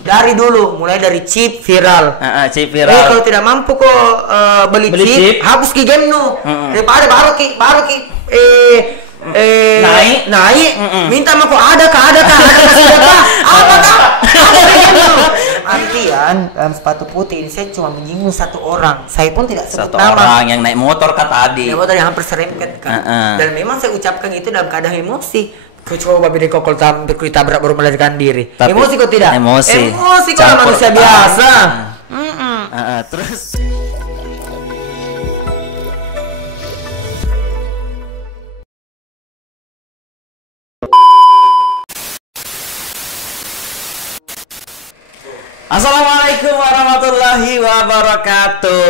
Dari dulu, mulai dari chip viral. Chip viral. Kalau tidak mampu kok beli chip, hapus ki game nu. Daripada baru ki naik, minta sama kok ada kah apa kah? Ada game nu. Artian sepatu putih ini saya cuma menyinggung satu orang. Saya pun tidak sebut satu nama. orang yang naik motor kah tadi. Naik motor yang hampir serempet kan. Dan memang saya ucapkan itu dalam keadaan emosi. Kau coba beda kok kalau ditabrak baru melarikan diri. Tapi, emosi kok tidak? Emosi Kok manusia biasa. Terus Assalamualaikum warahmatullahi wabarakatuh.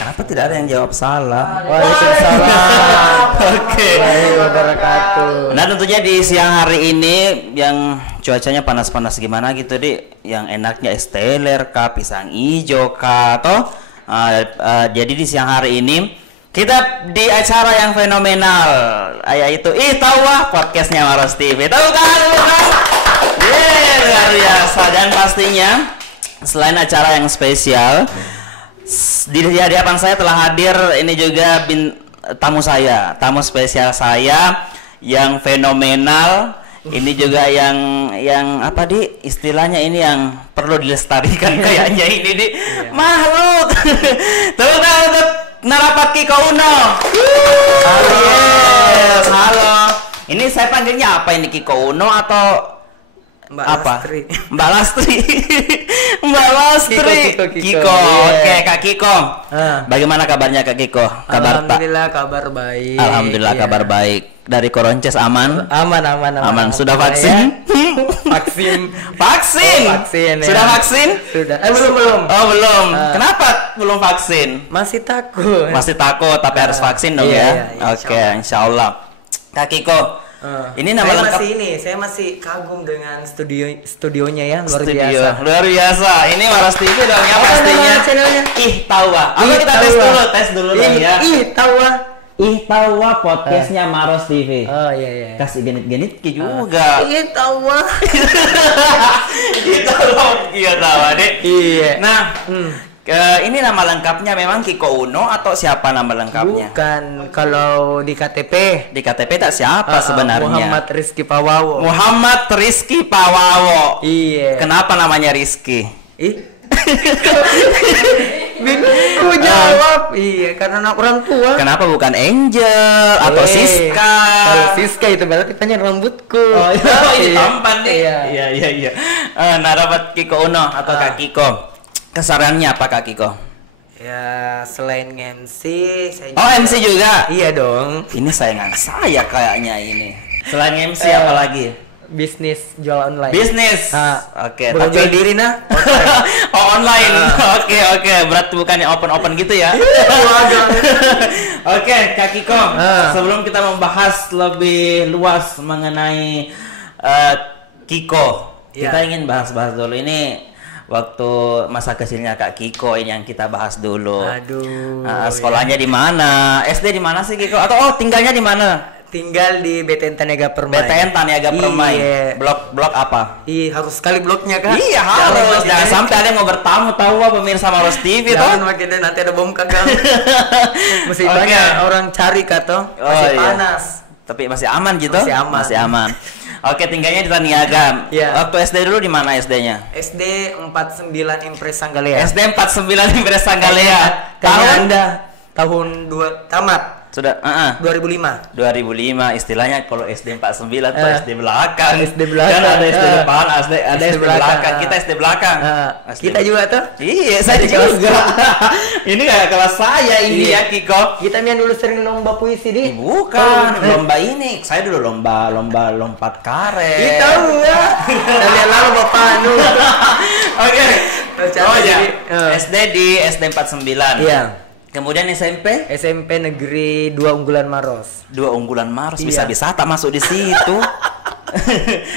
Kenapa tidak ada yang jawab salam? Waalaikumsalam. Oke. Wabarakatuh. Nah tentunya di siang hari ini yang cuacanya panas-panas gimana gitu yang enaknya es teler kah, pisang hijau kah, toh? Jadi di siang hari ini kita di acara yang fenomenal, yaitu tahu wah podcastnya Maros TV. Tahu kan? Luar biasa. Dan pastinya selain acara yang spesial, di hadapan saya telah hadir ini juga tamu spesial saya yang fenomenal. Ini juga yang apa istilahnya ini yang perlu dilestarikan kayaknya ini makhluk. Untuk Narapat Kiko Uno. Halo. Yes, halo. Ini saya panggilnya apa ini, Kiko Uno atau Mbak apa? Lastri. Mbak Lastri. Mbak Lastri. Kiko. Yeah. Oke, Kak Kiko. Bagaimana kabarnya Kak Kiko? Alhamdulillah kabar baik. Alhamdulillah kabar baik. Dari Koronces aman? Aman. Sudah vaksin? Vaksin. Vaksin. Sudah vaksin? Sudah. Belum. Oh, belum. Kenapa belum vaksin? Masih takut. Tapi harus vaksin dong ya. Oke, insyaallah. Kak Kiko. Ini nama lengkap. Saya masih kagum dengan studionya ya, luar biasa. Ini Maros TV dong ya pastinya. Channelnya? Tahu ah. Kita tes dulu dong ya. Tahu ah podcastnya Maros TV. Oh iya. Kasih genit juga. Tahu ah. Tahu deh. Iya. Nah, ini nama lengkapnya memang Kiko Uno atau siapa nama lengkapnya? Bukan, kalau di KTP. Di KTP tak siapa sebenarnya? Muhammad Rizky Pawawo. Muhammad Rizky Pawawo. Iya. Kenapa namanya Rizky? Bingung jawab. Iya, karena anak orang tua. Kenapa bukan Angel atau Siska? Kalau Siska itu berarti panjang rambutku. Oh ini tampan nih. Iya. Nah, dapat Kiko Uno atau Kak Kiko. Kesarannya apa Kak Kiko? Ya selain MC, saya MC juga? Iya dong. Ini sayangan saya kayaknya ini. Selain MC apa lagi? Bisnis jual online. Bisnis. Oke. Bukan jual diri nah. Online. Oke. Berarti bukan yang open gitu ya? Oke, Kak Kiko. Sebelum kita membahas lebih luas mengenai Kiko, kita ingin bahas dulu ini. Waktu masa kecilnya Kak Kiko ini yang kita bahas dulu. Aduh. Sekolahnya di mana? SD di mana sih Kiko? Atau tinggalnya di mana? Tinggal di BTN Taniaga Permai. BTN Taniaga Permai. Iya. Blok apa? Harus sekali bloknya kan? Iya harus. Jangan sampai ada yang mau bertamu tahu pemirsa Maros TV toh. Jangan makin nanti ada bom kagak. Masih banyak orang cari kato. Masih panas. Tapi masih aman gitu? Masih aman. Oke, tinggalnya di Taniaga. Ya. Waktu SD dulu di mana SD-nya? SD 49 Impres Sanggalea. SD 49 Impres Sanggalea. Tahun 2 tamat. Sudah 2005 istilahnya. Kalau SD 49 tuh SD belakang. Kan ada SD depan, ada SD belakang. Kita SD belakang. Kita juga tuh. Iya, saya juga. Ini kayak kelas saya ini ya Kiko. Kita yang dulu sering lomba puisi di. Bukan, lomba ini. Saya dulu lomba lompat karet. Tahu ya. Kalian lalu Bapak Anu. Oke. SD di SD 49. Iya. Kemudian SMP Negeri 2 Unggulan Maros. 2 Unggulan Maros. Bisa tak masuk di situ.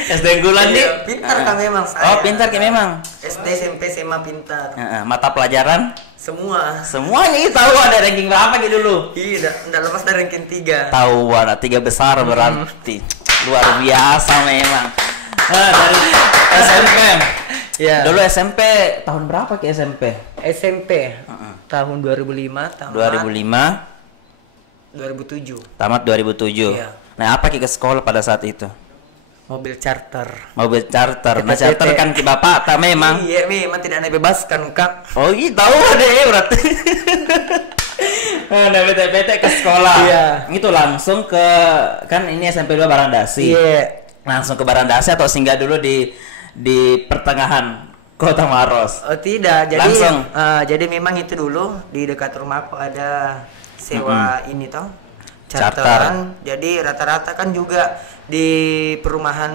SD unggulan nih. Pintar kan memang saya. Pintar kan memang. SD SMP SMA pintar. Mata pelajaran? Semuanya itu tahu ada ranking berapa gitu dulu? Iya, enggak lepas dari ranking 3. Tahu ada 3 besar berarti. Luar biasa memang. Dari SMP. Ya. Dulu SMP tahun berapa ke SMP? SMP tahun 2005 tamat 2007 Tamat 2007. Iya. Nah, apa ke sekolah pada saat itu? mobil charter. Mobil charter. Nah, PT. charter kan ke bapak tak memang. Iya, memang tidak dibebaskan, Kak. Oh, iya tahu deh berarti. Nah, PT ke sekolah. Iya. Itu langsung ke kan ini SMP 2 Barandasi. Iya. Langsung ke Barandasi atau singgah dulu di pertengahan Kota Maros? Oh, tidak. Jadi Langsung. Jadi memang itu dulu di dekat rumahku ada sewa ini toh. Charter. Charteran. Jadi rata-rata kan juga di perumahan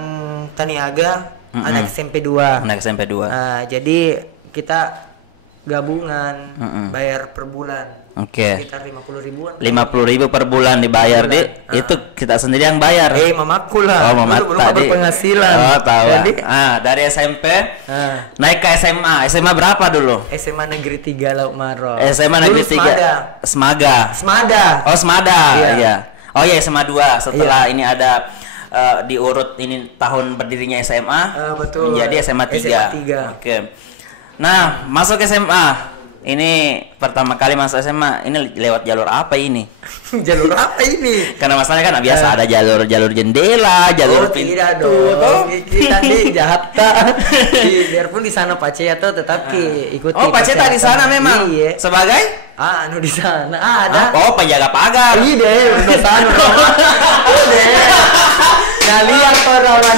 Taniaga anak SMP 2. Anak SMP 2. Jadi kita gabungan bayar per bulan. Oke. Sekitar 50 ribuan. 50.000 per bulan dibayar, Per bulan. Itu kita sendiri yang bayar. Mamaku lah. Oh, mama Dulu belum tadi. berpenghasilan. Oh, tahu. Jadi Dari SMP ah, naik ke SMA. SMA berapa dulu? SMA Negeri 3 Lauk Maros. SMA Negeri Dulu 3. Semada. Semada. Oh, Semada. Iya. Iya. Oh iya, SMA 2. Setelah ini ada diurut ini tahun berdirinya SMA. Betul. Menjadi SMA 3. SMA 3. Oke. Nah, masuk SMA. Ini pertama kali masuk SMA. Ini lewat jalur apa ini? Jalur apa ini? Karena masalahnya kan biasa ada jalur jendela, jalur pintu. Tidak dong. Kita di Jakarta. Biarpun di sana Pak C atau tetap ikuti. Oh, Pak Ceta di sana memang. Iya. Sebagai? Anu di sana ada. Oh, penjaga pagar. Iya deh, di sana. Kalian orang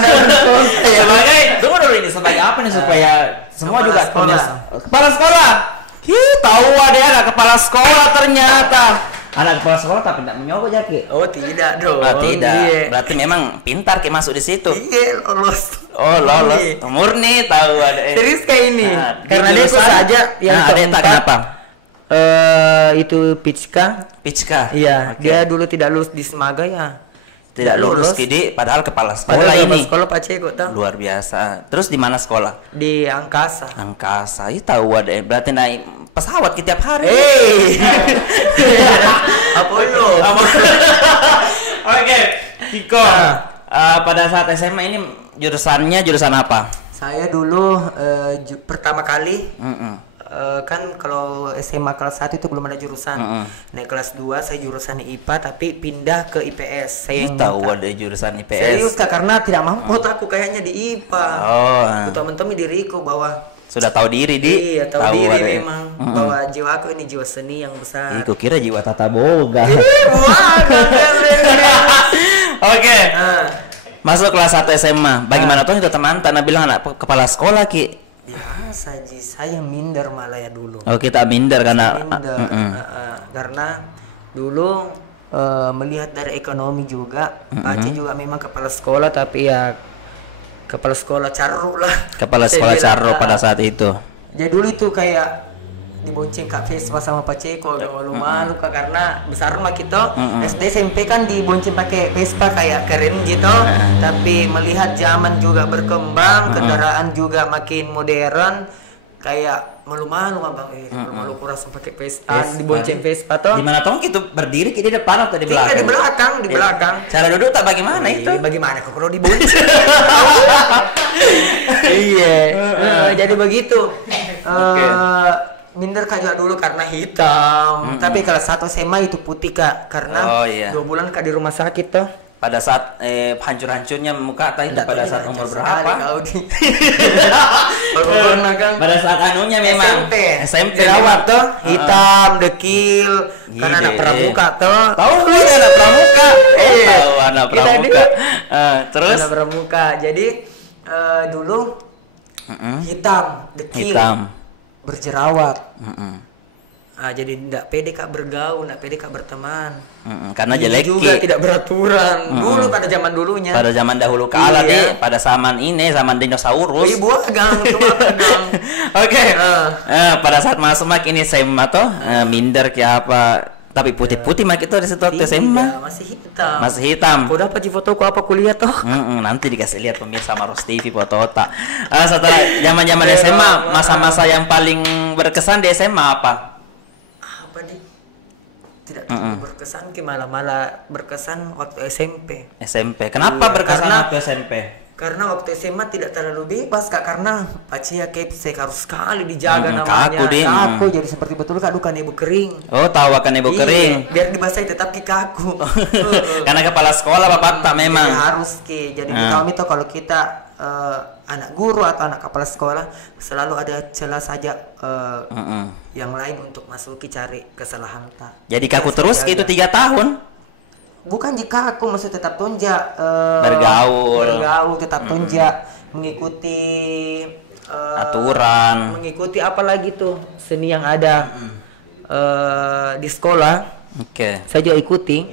Sebagai, tunggu dulu ini sebagai apa nih supaya semua Kepala juga sekolah. Kepala sekolah. Tahu ada anak kepala sekolah ternyata. Anak kepala sekolah tapi tidak menyogok Jaki. Oh, tidak dong. Tidak. Iya. Berarti memang pintar kayak masuk di situ. Iya, lolos. Oh, lolos. Iya. Murni tahu ada. Serius kayak ini. Nah, Karena di dia ikut jurusan- saja yang Nah, ada tak kenapa? Itu Pitska. Pichka. Iya, Oke. dia dulu tidak lulus di Semaga ya. Tidak lulus Kidi padahal kepala sekolah Padahal ini. sekolah Pak Ceko tahu. Luar biasa. Terus di mana sekolah? Di Angkasa. Angkasa. Itu tahu ada berarti naik pesawat ke tiap hari. Apollo. Oke, Kiko. Pada saat SMA ini jurusan apa? Saya dulu pertama kali Mm-mm. kan kalau SMA kelas 1 itu belum ada jurusan. Naik kelas 2 saya jurusan IPA tapi pindah ke IPS. Saya yang Tahu minta. ada jurusan IPS. Serius Kak, karena tidak mampu aku kayaknya di IPA. Oh, Teman-teman diriku bahwa sudah tahu diri di. iya tahu diri ada. memang bahwa jiwa aku ini jiwa seni yang besar. Ih, kira jiwa tata boga. Oke. Masuk kelas 1 SMA. Bagaimana tuh itu teman Tanah bilang anak kepala sekolah Ki? Biasa Ji, saya minder malah ya dulu. Oh, kita minder karena Minder. Karena dulu melihat dari ekonomi juga, Aceh juga memang kepala sekolah tapi ya kepala sekolah carro lah. kepala Saya sekolah bilang, Carro pada saat itu. Jadi dulu itu kayak dibonceng Kak Vespa sama Pak Ceko, udah malu-malu Kak karena besar rumah kita SD SMP kan dibonceng pakai Vespa kayak keren gitu. Tapi melihat zaman juga berkembang, kendaraan juga makin modern, kayak malu-malu Abang, malu kurang pakai Vespa, dibonceng Vespa toh. Di mana tong itu berdiri di depan atau di belakang? Kita di belakang, di belakang. Cara duduk tak bagaimana itu? Bagaimana kok kalau dibonceng? Iya. Jadi begitu. Minder Kak juga dulu karena hitam. Tapi kalau satu SMA itu putih Kak, karena Oh, iya. 2 bulan Kak di rumah sakit toh. Pada saat hancur-hancurnya muka tadi Nggak pada tahu saat dia umur hancur berapa? sekali kau di. Baru pernah Kang. Pada saat anunya memang SMP jerawat toh, hitam, dekil, karena Gede. anak pramuka toh. Tahu gue anak pramuka. Iya. Tahu anak Kita pramuka. ini- Terus Anak pramuka. Jadi dulu hitam, dekil, hitam. berjerawat. Mm-mm. Jadi tidak pede Kak bergaul, tidak pede Kak berteman. Karena Ini jelek juga Ki. tidak beraturan. Dulu pada zaman dulunya. Pada zaman dahulu kala Iya. nih, pada zaman ini zaman dinosaurus. Ibu agang, cuma agang. Oke. Pada saat masuk mak ini SMA tuh minder kayak apa? Tapi putih-putih mak itu di situ waktu SMA. Tidak, masih hitam. Masih hitam. Kau dapat di fotoku apa kuliah toh? Nanti dikasih lihat pemirsa Maros TV foto otak. Setelah zaman-zaman SMA, masa-masa yang paling berkesan di SMA apa? Apa nih? Tidak terlalu berkesan, malah berkesan waktu SMP. SMP. Kenapa Iya, berkesan karena- waktu SMP? Karena waktu SMA tidak terlalu bebas Kak, karena Pacia Kepsek harus sekali dijaga namanya. Kaku deh. Kaku, jadi seperti betul Kak, bukan ibu kering. Oh, tahu akan ibu kering. Biar dibasahi tetap kaku. Karena kepala sekolah bapak tak memang. Harus Ki. Jadi kami tuh kalau kita anak guru atau anak kepala sekolah selalu ada celah saja yang lain untuk masuki cari kesalahan tak. Jadi kaku terus itu 3 tahun. Bukan jika aku masih tetap tonja bergaul tetap tonja mengikuti aturan, mengikuti apalagi tuh seni yang ada di sekolah. Saya juga ikuti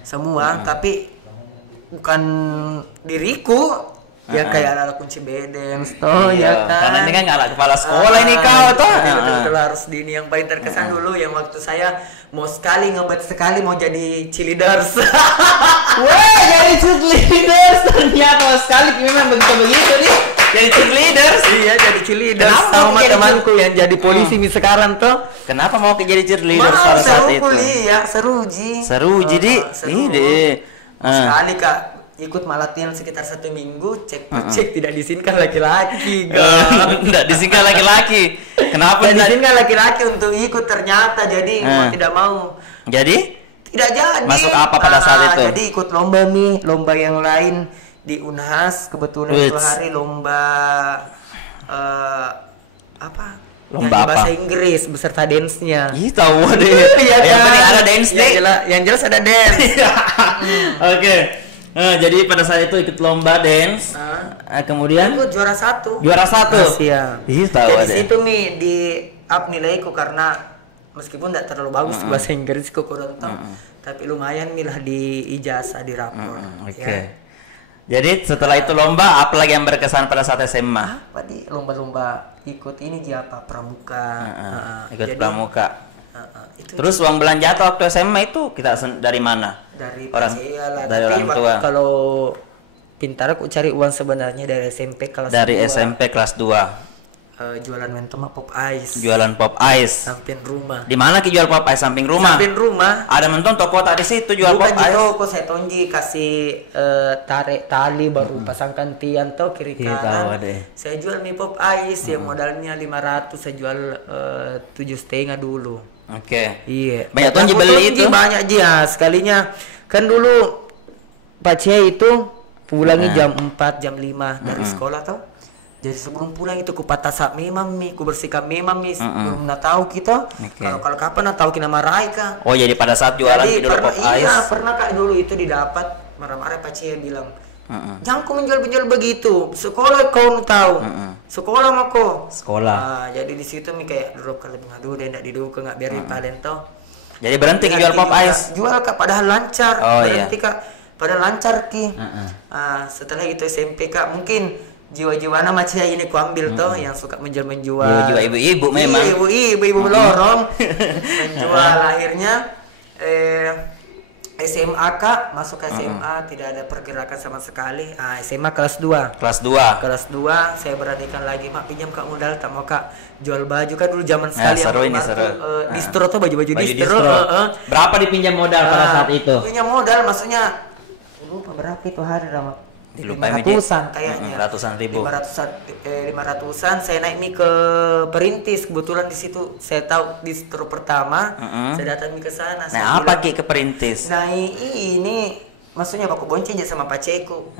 semua, tapi bukan diriku yang kayak anak kunci bedens toh ya kan. Karena ini kan anak kepala sekolah ini kau toh. Betul harus di ini yang paling terkesan dulu yang waktu saya mau sekali ngebet sekali mau jadi cheerleaders. Wah, jadi cheerleaders ternyata mau sekali memang begitu nih. Jadi cheerleaders. Iya, jadi cheerleaders sama temanku yang jadi polisi sekarang tuh. Kenapa mau jadi cheerleaders pada saat itu? Seru ji. Seru jadi. Ini sekali Kak ikut latihan sekitar 1 minggu, cek tidak diizinkan laki-laki. Tidak diizinkan laki-laki. Kenapa tidak diizinkan laki-laki untuk ikut ternyata, jadi mau tidak mau. Jadi? Tidak jadi. Masuk apa pada saat itu? Jadi ikut lomba yang lain di Unhas, kebetulan itu hari lomba Lomba apa? Bahasa Inggris beserta dance-nya. Ih, tahu deh. Yang penting ada dance deh. Yang jelas ada dance. Oke. Jadi pada saat itu ikut lomba dance. Kemudian ikut juara 1. Juara 1. Iya. Jadi situ di up nilaiku karena meskipun tidak terlalu bagus bahasa Inggrisku kurang tahu, tapi lumayan milah di ijazah di rapor. Jadi setelah itu lomba, apa lagi yang berkesan pada saat SMA? Apa di lomba-lomba ikut ini pramuka. Ikut pramuka. Terus uang belanja atau waktu SMA itu kita dari mana? Dari orang tua. Kalau pintar aku cari uang sebenarnya dari SMP kelas 2. Dari SMP kelas 2. Jualan mentoma pop ice. Jualan pop ice. Samping rumah. Di mana jual pop ice samping rumah? Samping rumah. Ada mentong toko tadi situ jual pop ice. Bukan toko saya tonji kasih tarik tali baru pasangkan tiang tuh kiri kanan. Saya jual mie pop ice yang modalnya 500, saya jual 7,5 dulu. Iya. Banyak tonji beli itu. Banyak dia sekalinya. Kan dulu Pak Cie itu pulangnya jam 4 jam 5 dari sekolah tau. Jadi sebelum pulang itu ku patah sak memang ku bersihkan memang belum tahu kita. Kalau kapan tahu kita marahi Kak. Oh, jadi pada saat jualan dulu pop ice. Iya, pernah Kak dulu itu didapat marah-marah Pak Cie bilang, "Jangan kau menjual-jual begitu. Sekolah kau tahu. Sekolah mah kau." Sekolah. Jadi di situ kayak drop kalau ngadu dan tidak didukung enggak biarin paling toh. Jadi berhenti jual pop ice. Jual Kak padahal lancar. Berhenti Kak. Padahal lancar Ki. Setelah itu SMP Kak mungkin jiwa-jiwana macam ini ku ambil toh yang suka menjual ibu-ibu memang ibu lorong menjual. Akhirnya SMA Kak masuk ke SMA tidak ada pergerakan sama sekali. SMA kelas 2 saya beranikan lagi mak pinjam Kak modal tak mau Kak jual baju kan dulu zaman sekali seru distro tuh baju distro. Berapa dipinjam modal pada saat itu? Pinjam modal maksudnya lupa berapa itu hari Rama. 500-an kayaknya. Ratusan ribu. 500-an saya naik ke Perintis, kebetulan di situ saya tahu distro pertama. Saya datang ke sana. Nah, apa ke Perintis? Nah, ini maksudnya aku bonceng aja sama Paceku.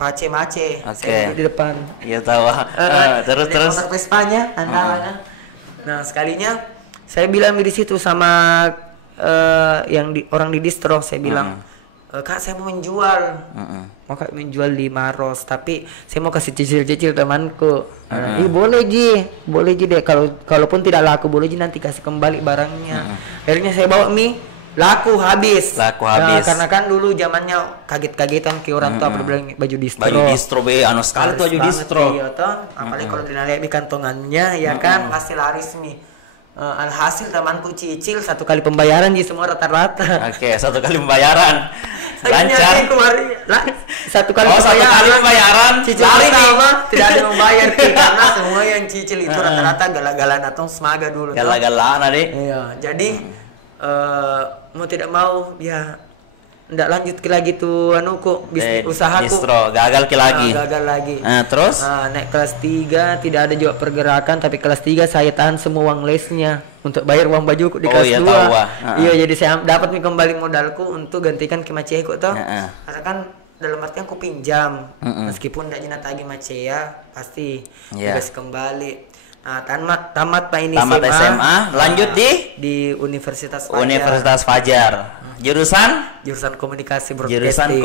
Pace Mace. Saya di depan. Iya tahu. Terus motor Vespanya andalannya. Nah, sekalinya saya bilang di situ sama orang di distro, saya bilang, "Kak, saya mau menjual." Mau Kak menjual 5 ros, tapi saya mau kasih cicil-cicil temanku. Boleh Ji deh. Kalaupun tidak laku boleh Ji nanti kasih kembali barangnya. Akhirnya saya bawa mie, laku habis. Nah, karena kan dulu zamannya kaget-kagetan ke orang tua bilang baju distro. Baju distro sekali tuh baju distro. Iya toh. Apalagi kalau dinilai di kantongannya ya kan pasti laris mie. Alhasil temanku cicil 1 kali pembayaran di semua rata-rata. 1 kali pembayaran. Lancar. 1 kali pembayaran. Cicil pertama tidak ada membayar karena semua yang cicil itu rata-rata gala-galaan atau semaga dulu. Gala-galaan Iya, jadi mau tidak mau ya ndak lanjut lagi tuh kok bisnis usahaku. Distro, gagal lagi. Gagal lagi. Terus? Naik kelas 3 tidak ada juga pergerakan, tapi kelas 3 saya tahan semua uang lesnya untuk bayar uang bajuku di kelas 2. Iya, jadi saya dapat kembali modalku untuk gantikan ke Maceku toh. Karena kan dalam artian aku pinjam, meskipun tidak jenat lagi Macea pasti tugas kembali. Nah, tamat Pak ini SMA, lanjut di Universitas Fajar. Jurusan komunikasi broadcasting.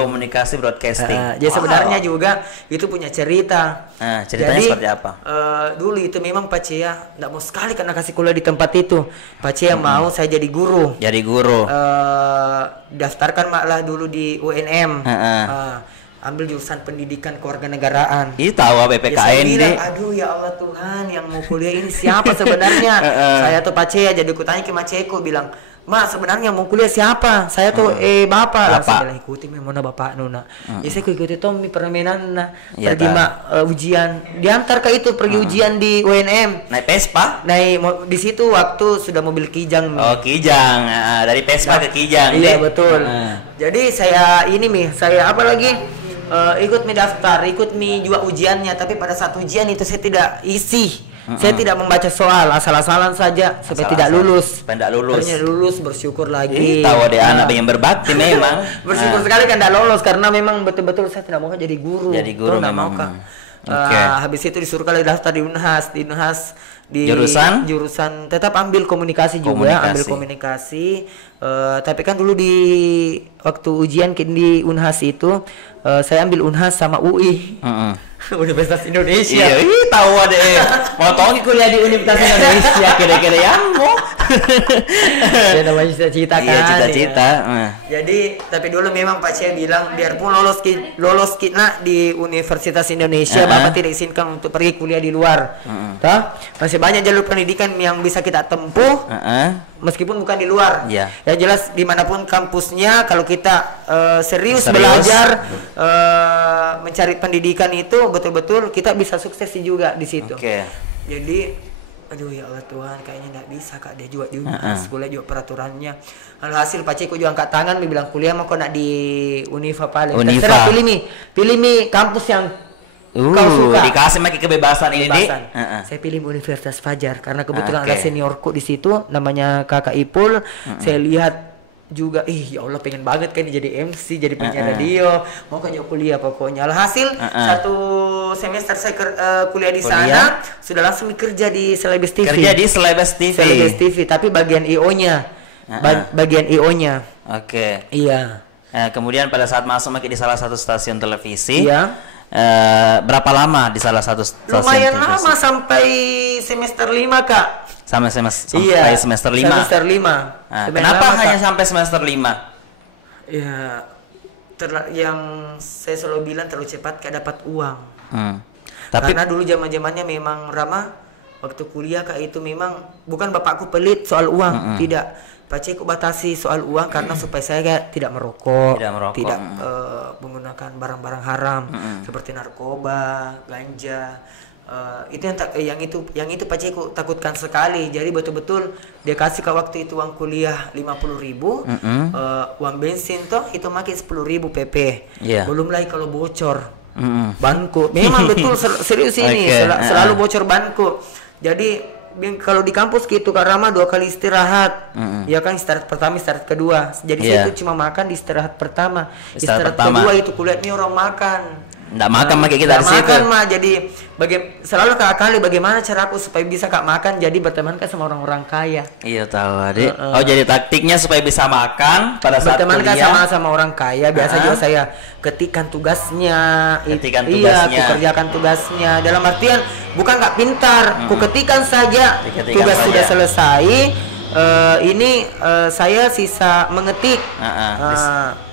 Jadi sebenarnya juga itu punya cerita. Ceritanya seperti apa? Dulu itu memang Pak Cia tidak mau sekali karena kasih kuliah di tempat itu. Pak Cia mau saya jadi guru. Daftarkan malah dulu di UNM. Ambil jurusan pendidikan kewarganegaraan. Itu tahu BPKN bilang, aduh ya Allah Tuhan, yang mau kuliah ini siapa sebenarnya? Saya tuh Pak Cia, jadi kutanya ke Maceku bilang, "Ma, sebenarnya mau kuliah siapa?" Saya tuh bapak. Langsung bilang ikuti memang bapak nuna. Ya saya ikuti Tommy permainan pergi ujian. Diantar ke itu pergi ujian di UNM. Naik Vespa? Naik di situ waktu sudah mobil Kijang. Kijang. Dari Vespa ke Kijang. Iya betul. Jadi saya saya apa lagi? Ikut daftar, ikut juga ujiannya, tapi pada saat ujian itu saya tidak isi. Saya tidak membaca soal, asal-asalan saja supaya tidak lulus. Akhirnya lulus, bersyukur lagi. Tahu deh anak yang berbakti memang. Bersyukur sekali kan tidak lolos karena memang betul-betul saya tidak mau jadi guru. Memang. Habis itu disuruh kali daftar di Unhas, di jurusan tetap ambil komunikasi juga, ambil komunikasi. Tapi kan dulu di waktu ujian di Unhas itu saya ambil Unhas sama UI. Universitas Indonesia. Iya, tahu deh. Mau tahu kuliah di Universitas Indonesia kira-kira yang mau. Ya namanya cita-cita kan. Iya, cita-cita. Jadi, tapi dulu memang Pak Cia bilang biarpun lolos kita di Universitas Indonesia, Bapak tidak izinkan untuk pergi kuliah di luar. Masih banyak jalur pendidikan yang bisa kita tempuh. Meskipun bukan di luar, ya jelas dimanapun kampusnya, kalau kita serius belajar mencari pendidikan itu betul-betul kita bisa sukses juga di situ. Jadi, aduh ya Allah Tuhan, kayaknya nggak bisa Kak, dia juga kuliah juga peraturannya. Alhasil Pak Ceko juga angkat tangan, dia bilang kuliah mau kok nak di Unifa paling. Terserah pilih kampus yang kau suka. Dikasih makin kebebasan ini nih. Saya pilih Universitas Fajar karena kebetulan ada seniorku di situ namanya Kakak Ipul. Saya lihat juga, ya Allah pengen banget kan jadi MC, jadi penyiar radio, mau kan kuliah pokoknya. Alhasil 1 semester saya kuliah di sana, sudah langsung kerja di Celebes TV. Celebes TV, tapi bagian IO-nya. Bagian IO-nya. Iya. Kemudian pada saat masuk di salah satu stasiun televisi. Berapa lama di salah satu stasiun lumayan televisi? Lama sampai semester 5 Kak. Sampai semester 5. Semester 5. Kenapa hanya sampai semester 5? Ya yang saya selalu bilang terlalu cepat Kak dapat uang. Karena dulu zaman-zamannya memang Rama waktu kuliah Kak itu memang bukan bapakku pelit soal uang, tidak. Pak Ceko batasi soal uang karena supaya saya tidak merokok, tidak menggunakan barang-barang haram seperti narkoba, ganja. Itu yang itu Pak Ceko takutkan sekali. Jadi betul-betul dia kasih ke waktu itu uang kuliah 50.000, uang bensin toh itu makin 10.000 PP. Belum lagi kalau bocor banku. Memang betul serius ini selalu bocor banku. Jadi kalau di kampus gitu Kak Rama 2 kali istirahat, ya kan istirahat pertama, istirahat kedua. Jadi saya itu cuma makan di istirahat pertama, istirahat kedua itu kuliahnya orang makan. Nggak makan pakai kita di situ. Makan mah jadi selalu Kak kali bagaimana cara aku supaya bisa Kak makan, jadi berteman kan sama orang-orang kaya. Iya tahu Adik. Jadi taktiknya supaya bisa makan pada saat berteman kuliah. sama orang kaya. Biasa juga saya ketikkan tugasnya. Iya, aku kerjakan tugasnya. Dalam artian bukan nggak pintar, aku ketikkan saja. Tugas sudah selesai. Saya sisa mengetik.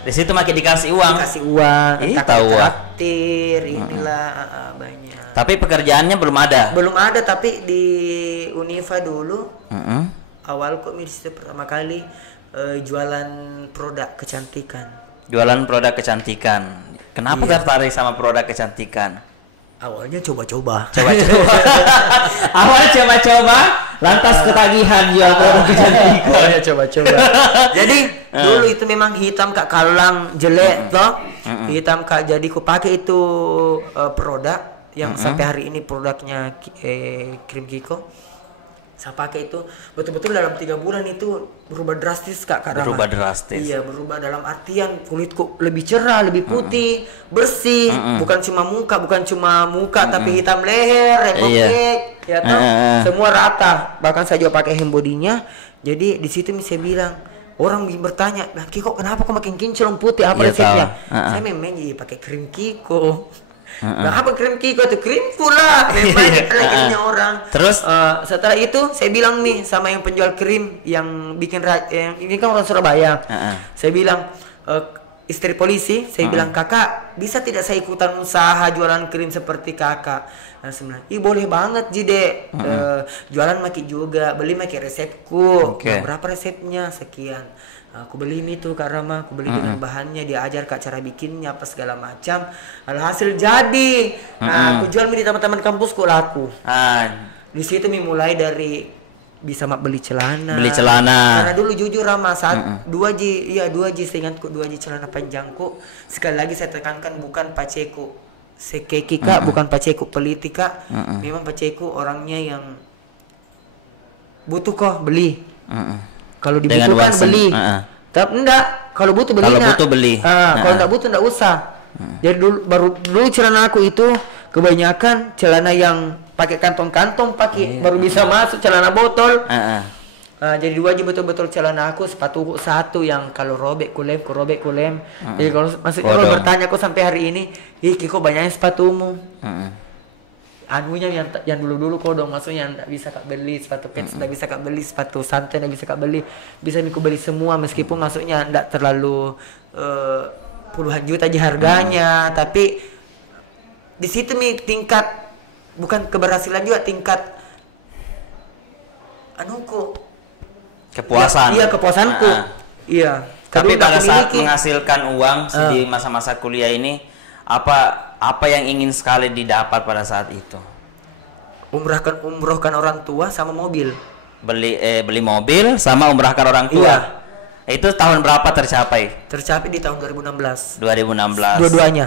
Di situ makin dikasih uang. Tahu traktir, inilah banyak. Tapi pekerjaannya belum ada. Belum ada, tapi di Unifa dulu. Awal kok itu pertama kali jualan produk kecantikan. Kenapa tertarik sama produk kecantikan? Awalnya coba-coba. Awalnya coba, lantas ketagihan jual produk kecantikan Kiko. Ya coba. Jadi dulu itu memang hitam Kak, kalang jelek toh. Hitam Kak, jadi ku pakai itu produk yang sampai hari ini produknya krim Kiko. Saya pakai itu betul-betul dalam 3 bulan itu berubah drastis Kak. Berubah drastis. Iya, berubah dalam artian kulitku lebih cerah, lebih putih, bersih, bukan cuma muka, tapi hitam leher, rembek, ya toh, semua rata. Bahkan saya juga pakai hand body-nya. Jadi di situ saya bilang, orang bertanya, "Nah, Kiko kenapa kok makin kinclong putih? Apa resepnya?" Saya memang jadi pakai krim Kiko. Nah, apa krim Kiko itu? Krim pula. Memang krimnya orang. Terus setelah itu saya bilang nih sama yang penjual krim yang bikin ini kan orang Surabaya. Saya bilang istri polisi, saya bilang, "Kakak, bisa tidak saya ikutan usaha jualan krim seperti kakak?" Nah, saya bilang, "Ih, boleh banget Jide. Jualan maki juga, beli maki resepku. Nah, berapa resepnya? Sekian. Aku beli ini tuh Kak Rama, aku beli dengan bahannya, dia ajar Kak cara bikinnya apa segala macam. Alhasil jadi. Nah, aku jual di teman-teman kampusku, laku. Di situ mulai dari bisa beli celana. Karena dulu jujur Rama, saat 2G seingatku 2G celana panjangku. Sekali lagi saya tekankan, bukan paceku sekeki Kak, bukan paceku peliti Kak. Memang paceku orangnya yang butuh kok beli. Kalau dibutuhkan beli. Tapi enggak, kalau butuh beli. Kalau enggak butuh enggak usah. Jadi dulu celana aku itu kebanyakan celana yang pakai kantong-kantong baru bisa masuk celana botol. Jadi 2 aja betul-betul celana aku, sepatu satu yang kalau robek kulem. Jadi kalau maksudnya kalau bertanya aku sampai hari ini, "Ih, Kiko banyaknya sepatumu." Anunya yang dulu kodong, maksudnya nggak bisa Kak beli sepatu pants, nggak bisa Kak beli sepatu santai, nggak bisa Kak beli, bisa aku beli semua meskipun maksudnya nggak terlalu puluhan juta aja harganya, tapi di situ tingkat bukan keberhasilan juga, tingkat kepuasan. Iya, kepuasanku. Iya. Tapi pada saat menghasilkan uang di masa-masa kuliah ini, apa yang ingin sekali didapat pada saat itu? Umrohkan orang tua sama mobil. Beli mobil sama umrahkan orang tua. Iya. Itu tahun berapa tercapai? Tercapai di tahun 2016. 2016. Dua-duanya.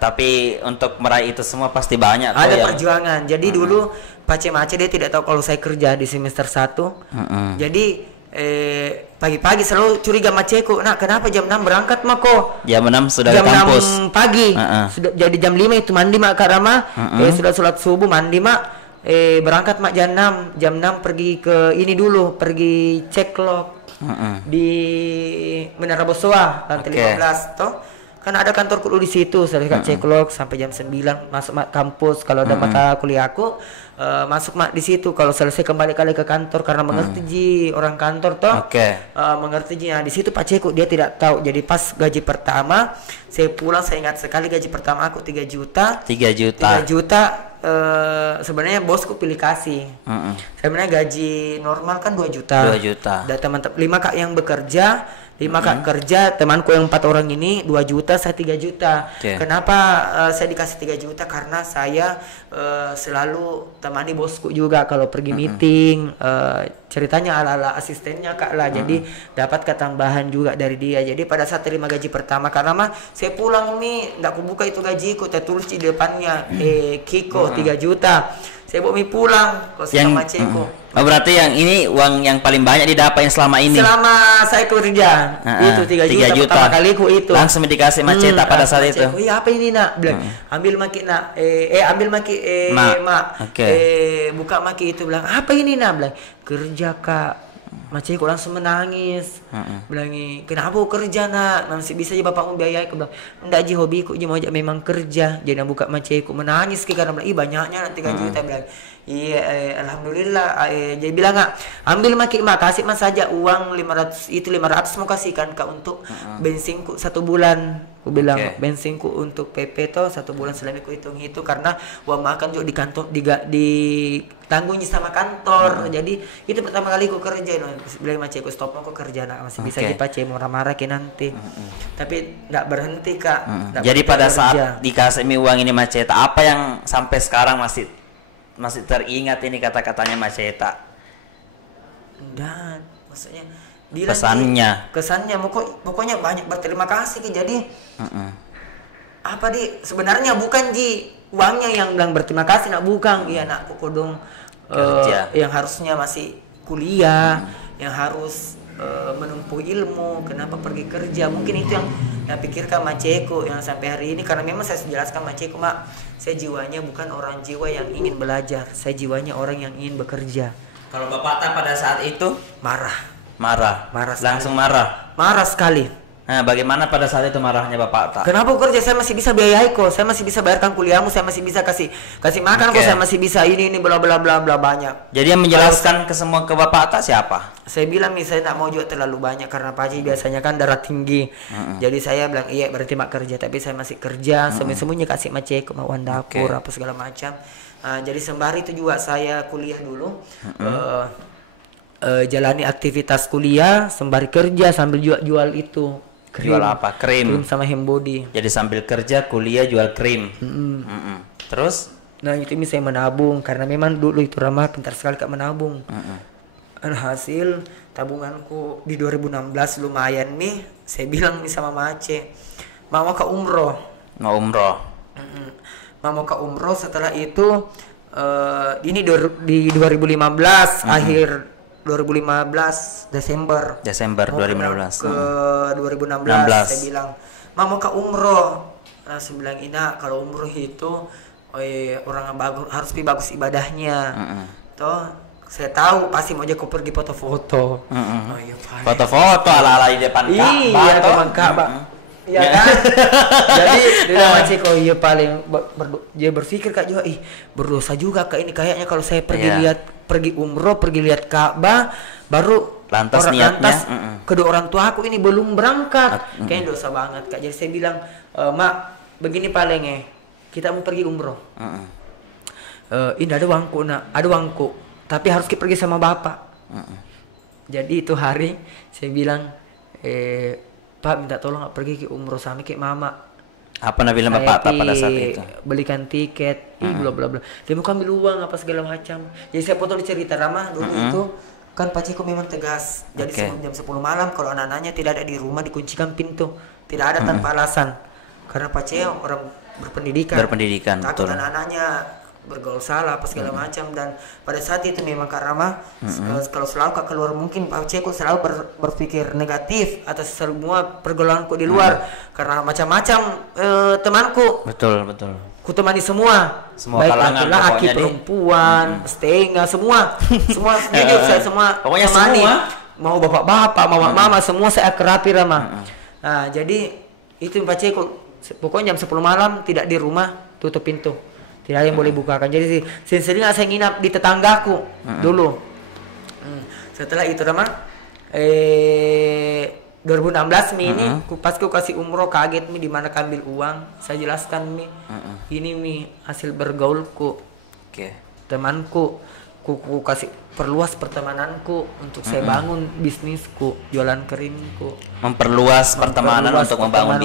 Tapi untuk meraih itu semua pasti banyak. Ada perjuangan. Jadi dulu Pace Mace dia tidak tahu kalau saya kerja di semester 1. Jadi pagi-pagi selalu curiga maceku. Nah, kenapa jam 6 berangkat Mako? Jam 6 sudah jam di kampus. 6 pagi. Sudah jadi jam 5 itu mandi Mak Kak Rama. Sudah sholat subuh mandi Mak. Berangkat Mak jam 6. Jam 6 pergi ke ini dulu, pergi cek log di Menara Bosowa lantai 15 toh. Kan ada kantorku dulu di situ, saya cek log sampai jam 9 masuk Mak kampus. Kalau ada mata kuliahku masuk Mak di situ. Kalau selesai kembali ke kantor karena mengerti ji orang kantor toh. Mengerti ji. Nah, di situ Pak Ceku dia tidak tahu. Jadi pas gaji pertama saya pulang, saya ingat sekali gaji pertama aku 3 juta. 3 juta. Sebenarnya bosku pilih kasih. Sebenarnya gaji normal kan 2 juta. 2 juta. Dan teman-teman 5 Kak yang bekerja, 5 Kak kerja, temanku yang 4 orang ini 2 juta, saya 3 juta. Kenapa saya dikasih 3 juta? Karena saya selalu temani bosku juga kalau pergi meeting, ceritanya ala-ala asistennya Kak lah. Jadi dapat ketambahan juga dari dia. Jadi pada saat terima gaji pertama, karena mah saya pulang nih nggak kubuka itu gajiku, tertulis di depannya Kiko 3 juta. Saya bawa mie pulang kalau sama Ceko. Berarti yang ini uang yang paling banyak didapatin selama ini. Selama saya kerja. Itu 3 juta. Pertama kaliku itu. Langsung dikasih Maceta pada saat itu. Iya, apa ini Nak? Bilang, ambil maki Nak. Ambil maki Mak. Buka maki itu, bilang, apa ini Nak? Bilang, kerja Kak. Macetku langsung menangis. Bilangi, kenapa kerja Nak? Masih bisa aja bapakmu biayai. Aku bilang, enggak ji, hobiku ji mau aja memang kerja. Jadi buka macetku menangis karena bilang, ih banyaknya nanti 3 juta. Bilang, iya alhamdulillah. Jadi bilang Kak, ambil maki Mak, kasih Mas saja uang 500 itu 500 mau kasihkan Kak untuk bensinku 1 bulan. Aku bilang bensinku untuk PP toh 1 bulan selama aku hitung-hitung karena uang makan juga di kantor ditanggungnya sama kantor. Jadi itu pertama kali aku kerja. Bilang macetku stop mau aku kerja Nak, masih bisa dipakai marah-marah ke nanti. Tapi enggak berhenti Kak. Jadi pada saat dikasih uang ini Maceta, apa yang sampai sekarang masih masih teringat ini kata-katanya Mas Ceta. Dan maksudnya bilang Pesannya. kesannya pokoknya banyak berterima kasih Ki. Jadi apa sebenarnya bukan uangnya yang bilang berterima kasih, nak bukan iya nak pokok kerja yang harusnya masih kuliah, yang harus menempuh ilmu, kenapa pergi kerja, mungkin itu yang pikirkan Maceko yang sampai hari ini. Karena memang saya jelaskan Maceko, Mak, saya jiwanya bukan orang jiwa yang ingin belajar, saya jiwanya orang yang ingin bekerja. Kalau Bapak Tak pada saat itu marah langsung marah sekali. Nah, bagaimana pada saat itu marahnya Bapak Tak? Kenapa kerja? Saya masih bisa biayai kok, saya masih bisa bayarkan kuliahmu, saya masih bisa kasih makan kok, saya masih bisa ini bla bla bla bla banyak. Jadi yang menjelaskan ke semua ke Bapak Tak siapa? Saya bilang nih, saya tak mau juga terlalu banyak karena Pak Haji biasanya kan darah tinggi. Jadi saya bilang iya berarti mak kerja, tapi saya masih kerja, sembunyi kasih Maceko, mawan dapur apa segala macam. Jadi sembari itu juga saya kuliah dulu. Jalani aktivitas kuliah sembari kerja sambil jual itu. Krim. Jual apa? Krim sama Hembody. Jadi sambil kerja kuliah jual krim. Terus? Nah itu saya menabung karena memang dulu itu Rama pintar sekali Kak menabung. Hasil tabunganku di 2016 lumayan nih. Saya bilang nih sama Mace, mau ke umroh. Mau umroh. Mau ke umroh. Setelah itu ini di 2015 akhir 2015 Desember 2015 ke 2016 saya bilang mau ke umroh. Nah, saya bilang Ina kalau umroh itu orang yang bagus harus bagus ibadahnya. Toh saya tahu pasti mau aja kau pergi foto-foto. Iya, foto-foto ala-ala di depan Ka'bah. Iya, depan Ka'bah. Iya kan? Jadi dia Maceko iya paling dia berpikir Kak juga berdosa juga Kak ini kayaknya kalau saya pergi umroh, pergi lihat Ka'bah baru lantas kedua orang tua aku ini belum berangkat. Kayaknya dosa banget Kak. Jadi saya bilang, Mak, begini paling kita mau pergi umroh. Ini ada uangku nak, ada uangku, tapi harus kita pergi sama bapak. Jadi itu hari saya bilang Pak minta tolong pergi ke umroh sama ke mama. Apa nabi bilang Bapak Tak pada saat itu? Belikan tiket, bla bla bla. Dia mau ambil uang apa segala macam. Jadi saya potong cerita Rama dulu itu kan Pak Ciko memang tegas. Jadi sebelum jam 10 malam kalau anak-anaknya tidak ada di rumah dikuncikan pintu. Tidak ada tanpa alasan. Karena Pak Ciko orang berpendidikan. Takut anak-anaknya bergaul salah apa segala macam. Dan pada saat itu memang Kak Rama kalau selalu Kak keluar mungkin Pak Ceko selalu berpikir negatif atas semua pergaulanku di luar karena macam-macam temanku. Betul. Ku temani semua baik laki-laki, perempuan, setengah semua jujur saya semua pokoknya temani. Semua Mau bapak-bapak, mau mama semua saya akrabi Rama. Nah, jadi itu Pak Ceko pokoknya jam 10 malam tidak di rumah, tutup pintu. Tidak ada yang boleh bukakan. Jadi sering saya nginap di tetanggaku dulu. Setelah itu Rama 2016 ini pas ku kasih umroh kaget di mana ambil uang. Saya jelaskan ini hasil bergaulku. Temanku ku kasih perluas pertemananku untuk saya bangun bisnisku, jualan kerimku. Memperluas pertemanan untuk membangun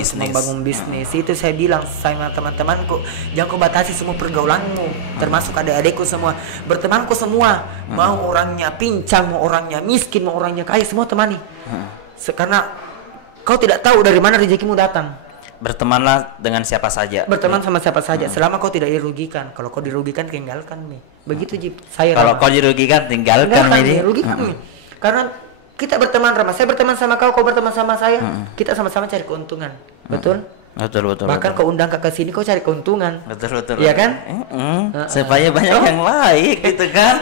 bisnis. Itu saya bilang sama teman-temanku, jangan kau batasi semua pergaulanmu, termasuk adik-adikku semua. Bertemanku semua, mau orangnya pincang, mau orangnya miskin, mau orangnya kaya, semua temani. Karena kau tidak tahu dari mana rezekimu datang. Bertemanlah dengan siapa saja. Berteman sama siapa saja selama kau tidak dirugikan. Kalau kau dirugikan tinggalkan begitu saya kalau kau dirugikan tinggalkan rugikan karena kita berteman Rama, saya berteman sama kau berteman sama saya, kita sama-sama cari keuntungan. Betul. Bahkan kau undang ke sini kau cari keuntungan. Betul. Iya kan? Supaya banyak yang lain gitu kan.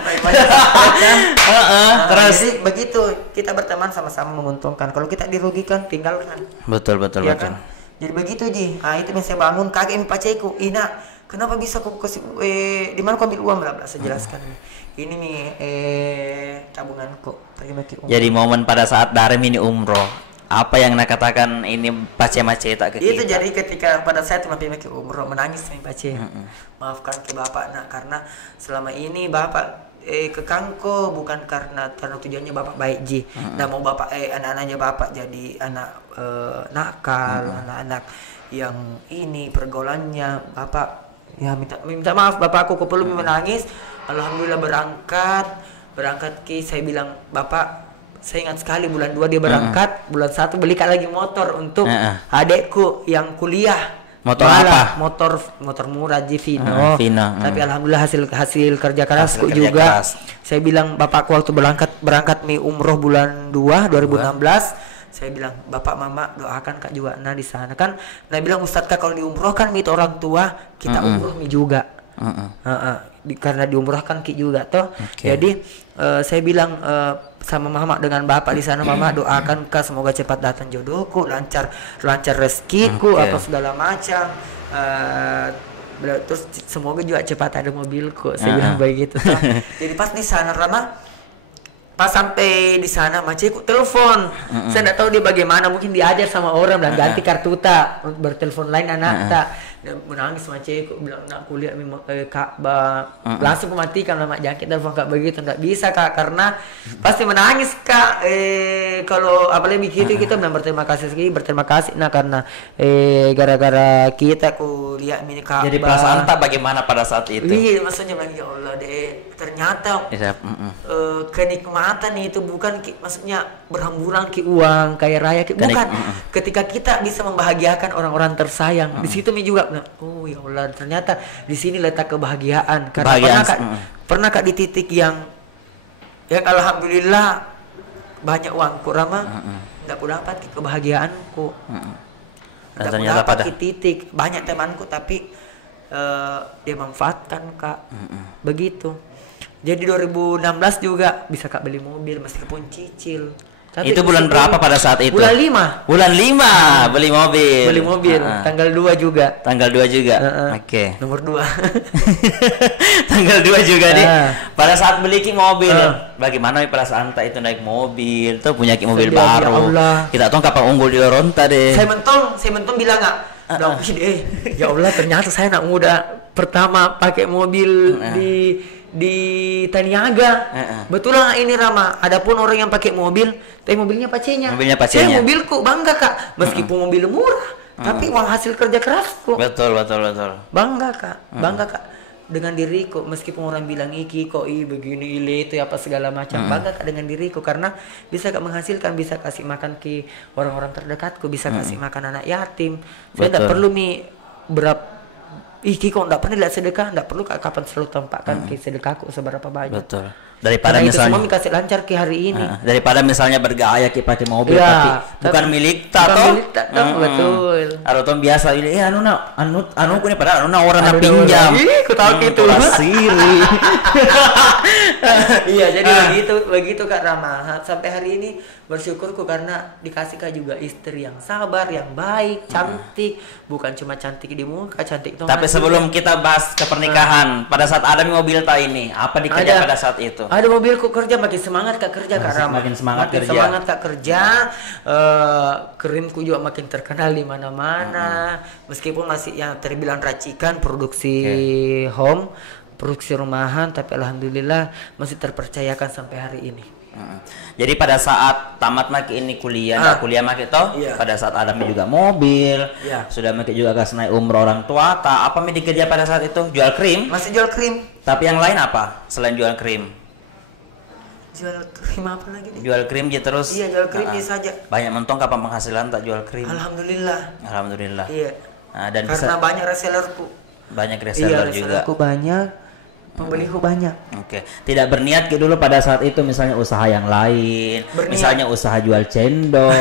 Terus jadi begitu kita berteman sama-sama menguntungkan. Kalau kita dirugikan tinggalkan. Betul. Kan? Jadi begitu itu yang saya bangun kaget Pak Ceko. Ina, kenapa bisa kau kasih di mana kau ambil uang berapa? Saya jelaskan. Ini tabunganku. Jadi momen pada saat Darem ini umroh, apa yang nak katakan ini Pak Cema tak ke kita? Itu jadi ketika pada saat mampir ke umroh menangis nih Pak Ce. Maafkan ke bapak karena selama ini bapak ke Kangko bukan karena tujuannya bapak baik nah mau bapak anak-anaknya bapak jadi anak nakal, anak-anak yang ini pergaulannya bapak minta maaf bapakku perlu menangis Alhamdulillah berangkat Ki, saya bilang Bapak, saya ingat sekali bulan 2 dia berangkat, bulan 1 belikan lagi motor untuk adekku yang kuliah. Motor apa? Motor murah Vino. Tapi alhamdulillah hasil kerja kerasku juga. Saya bilang bapakku waktu berangkat mi umroh bulan 2 2016. Saya bilang Bapak Mama doakan Kak juga di sana kan. Nah bilang Ustadz Kak kalau diumrohkan mi itu orang tua kita umroh mi juga. Karena diumrohkan Ki juga toh. Jadi saya bilang sama Mama dengan Bapak di sana, Mama doakan Kak semoga cepat datang jodohku, lancar rezekiku apa segala macam. Terus semoga juga cepat ada mobilku. Saya bilang begitu. Jadi pas di sana pas sampai di sana maciku telepon. Saya enggak tahu dia bagaimana, mungkin diajar sama orang dan ganti kartu tak bertelepon lain anak tak. Dia menangis maciku bilang nak kuliah Kak langsung matikan lama jangkit telepon Kak begitu enggak bisa Kak karena pasti menangis Kak. Kalau apalagi begitu kita bilang berterima kasih nah karena gara-gara kita kuliah ini Kak. Jadi perasaan tak bagaimana pada saat itu? Iya maksudnya ya Allah deh ternyata kenikmatan itu bukan maksudnya berhamburan uang kaya raya bukan. Ketika kita bisa membahagiakan orang-orang tersayang di situ mi juga oh ya Allah ternyata di sini letak kebahagiaan karena pernah Kak di titik yang alhamdulillah banyak uangku Rama enggak ku dapat kebahagiaanku dan ternyata pada titik banyak temanku tapi dia manfaatkan Kak begitu. Jadi 2016 juga bisa Kak beli mobil meskipun cicil. Tapi itu bulan berapa pada saat itu? Bulan 5. Bulan 5 beli mobil. Beli mobil. Tanggal 2 juga. Tanggal 2 juga. Oke. Nomor 2. Tanggal 2 juga nih. Pada saat beli mobil, bagaimana perasaan tak itu naik mobil, tuh punya mobil baru. Ya kita tahu kapan unggul di Loronta deh. Saya mentong bilang enggak. Ya Allah ternyata saya anak muda pertama pakai mobil di Taniaga. Betul lah ini Rama. Adapun orang yang pakai mobil, tapi mobilnya pacenya. Saya mobilku bangga Kak, meskipun mobil murah, tapi uang hasil kerja kerasku. Betul. Bangga Kak dengan diriku, meskipun orang bilang iki kok begini itu apa segala macam. Bangga Kak dengan diriku karena bisa Kak menghasilkan, bisa kasih makan ke orang-orang terdekatku, bisa kasih makan anak yatim. Saya tidak perlu berapa Iki kok enggak pernah lihat sedekah, enggak perlu kapan selalu tampakkan ke sedekahku seberapa banyak. Betul. Daripada karena misalnya itu semua kasih lancar ke hari ini. Daripada misalnya bergaya ke pakai mobil tapi bukan milik tato. Betul. Atau biasa ini anu ku ni pada orang na pinjam. Ku tahu gitu. Siri. Iya, jadi begitu Kak Rama. Sampai hari ini bersyukurku karena dikasih Kak juga istri yang sabar, yang baik, cantik, bukan cuma cantik di muka, cantik itu. Tapi sebelum kita bahas ke pernikahan, pada saat ada mobil ini, apa dikerja pada saat itu? Ada mobilku kerja, makin semangat Kak kerja Kak Rama. Makin semangat Kak kerja. Krimku juga makin terkenal di mana-mana. Meskipun masih yang terbilang racikan produksi home, produksi rumahan, tapi alhamdulillah masih terpercayakan sampai hari ini. Jadi pada saat tamat maki ini kuliah maki toh, pada saat ada juga mobil, sudah maki juga kasih naik umroh orang tua, apa mi dikerja pada saat itu? Jual krim? Masih jual krim. Tapi yang lain apa selain jual krim? Jual krim apa lagi nih? Jual krim aja terus. Iya, jual krim saja. Banyak mentong kapan penghasilan tak jual krim? Alhamdulillah. Iya. Dan karena banyak resellerku. Banyak reseller juga. Resellerku banyak. Pembeliku banyak. Oke. Tidak berniat dulu pada saat itu misalnya usaha yang lain, misalnya usaha jual cendol,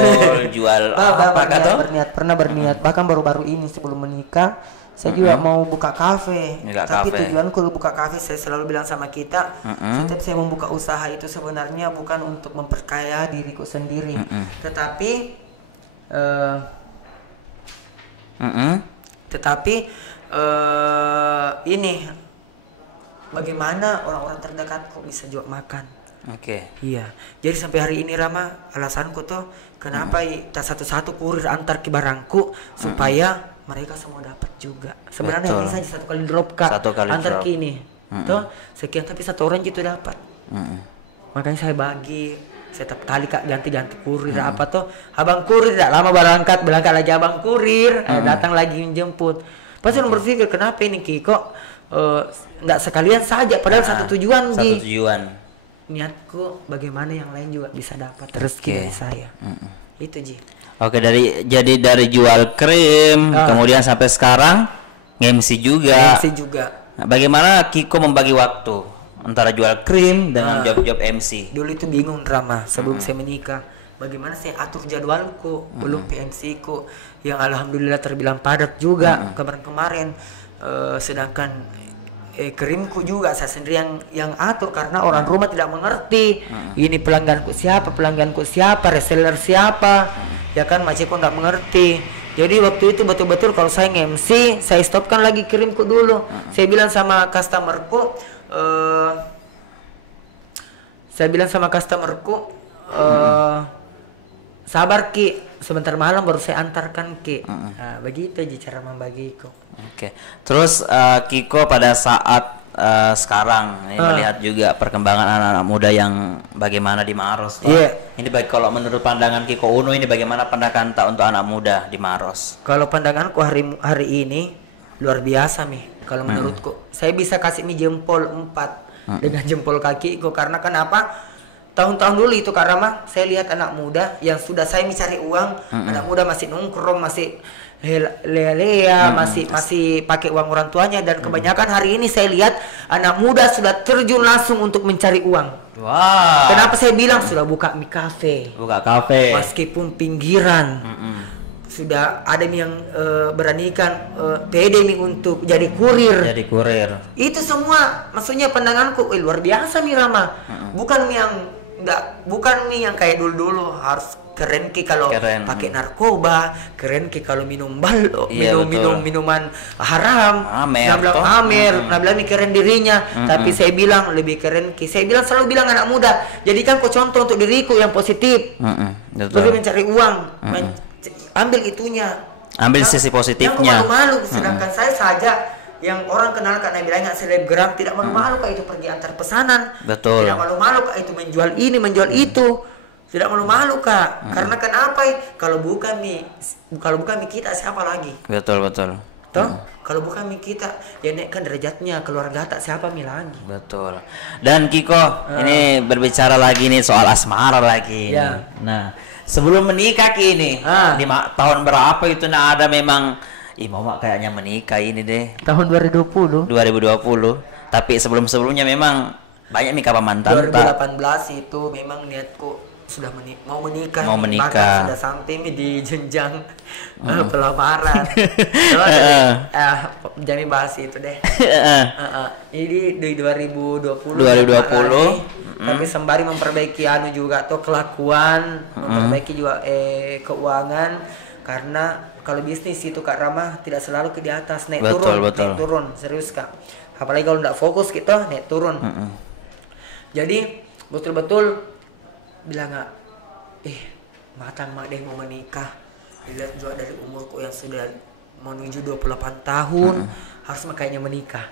jual apa kata? Pernah berniat. Bahkan baru-baru ini sebelum menikah, saya juga mau buka kafe. Tapi tujuanku buka kafe, saya selalu bilang sama kita, setiap saya membuka usaha itu sebenarnya bukan untuk memperkaya diriku sendiri, tetapi ini bagaimana orang-orang terdekatku bisa juga makan. Iya. Jadi sampai hari ini Rama, alasanku tuh kenapa satu-satu kurir antar ke barangku supaya mereka semua dapat juga. Sebenarnya ini saja satu kali drop Kak. Antar ke ini. Tuh sekian tapi satu orang gitu dapat. Makanya saya bagi setiap kali Kak ganti-ganti kurir apa tuh. Abang kurir tidak lama berangkat lagi abang kurir, datang lagi menjemput. Pasti orang berpikir kenapa ini Ki kok nggak sekalian saja, padahal satu tujuan Satu Ji. tujuan. Niatku bagaimana yang lain juga bisa dapat rezeki dari saya. Itu Ji. Oke, jadi dari jual krim kemudian sampai sekarang MC juga. MC juga. Nah, bagaimana Kiko membagi waktu antara jual krim dengan job-job MC? Dulu itu bingung drama sebelum saya menikah. Bagaimana saya atur jadwalku, belum PMC ku yang alhamdulillah terbilang padat juga kemarin-kemarin. Sedangkan krimku juga saya sendiri yang atur karena orang rumah tidak mengerti. Ini pelangganku siapa, reseller siapa, ya kan macam kok nggak mengerti. Jadi waktu itu betul-betul kalau saya nge-MC, saya stopkan lagi krimku dulu. Saya bilang sama customerku, sabar Ki, sebentar malam baru saya antarkan Ki. Nah, begitu aja cara membagiku. Oke. Terus Kiko pada saat sekarang ini melihat juga perkembangan anak-anak muda yang bagaimana di Maros, Pak. Ini baik kalau menurut pandangan Kiko Uno, ini bagaimana pandangan tak untuk anak muda di Maros? Kalau pandanganku hari ini luar biasa nih. Kalau menurutku, saya bisa kasih nih jempol 4 dengan jempol kakiku karena kenapa? Tahun-tahun dulu itu karena saya lihat anak muda yang sudah saya mencari uang, anak muda masih nongkrong, masih lea-lea, masih pakai uang orang tuanya, dan kebanyakan hari ini saya lihat anak muda sudah terjun langsung untuk mencari uang. Wah. Kenapa saya bilang sudah buka mie cafe? Buka kafe. Meskipun pinggiran. Sudah ada yang beranikan pede nih untuk jadi kurir. Itu semua maksudnya pandanganku luar biasa nih Rama. Bukan nih yang kayak dulu harus keren ki kalau pakai narkoba, keren ki kalau minum minuman haram, nabla keren dirinya. Tapi saya bilang lebih keren ki. Saya selalu bilang anak muda, jadikan kau contoh untuk diriku yang positif. Lebih mencari uang, ambil itunya. Ambil sisi positifnya. Yang malu-malu, sedangkan saya saja yang orang kenal karena bilangnya selebgram, tidak malu-malu kak itu pergi antar pesanan. Betul. Tidak malu-malu kak itu menjual ini, menjual itu. Tidak malu-malu kak. Karena kenapa ya? Kalau bukan mie kita siapa lagi? Betul. Toh, kalau bukan mie kita, ya naikkan derajatnya keluarga tak siapa mie lagi. Betul. Dan Kiko, ini berbicara lagi nih soal asmara lagi. Ya. Nah, sebelum menikah Ki ini, di tahun berapa itu ada memang Mama kayaknya menikah ini deh. Tahun 2020. Tapi sebelumnya memang banyak nikah mantan. 2018 itu memang niatku sudah mau menikah. Bahkan sudah sampai di jenjang pelamaran. Jadi bahas itu deh. Ini di 2020. Tapi sembari memperbaiki juga tuh kelakuan, memperbaiki juga keuangan, karena kalau bisnis itu Kak Rama tidak selalu ke di atas, naik turun, serius Kak. Apalagi kalau tidak fokus kita naik turun. Jadi betul-betul bilang nggak, matang mak deh mau menikah. Dilihat juga dari umurku yang sudah menuju 28 tahun, harus makanya menikah.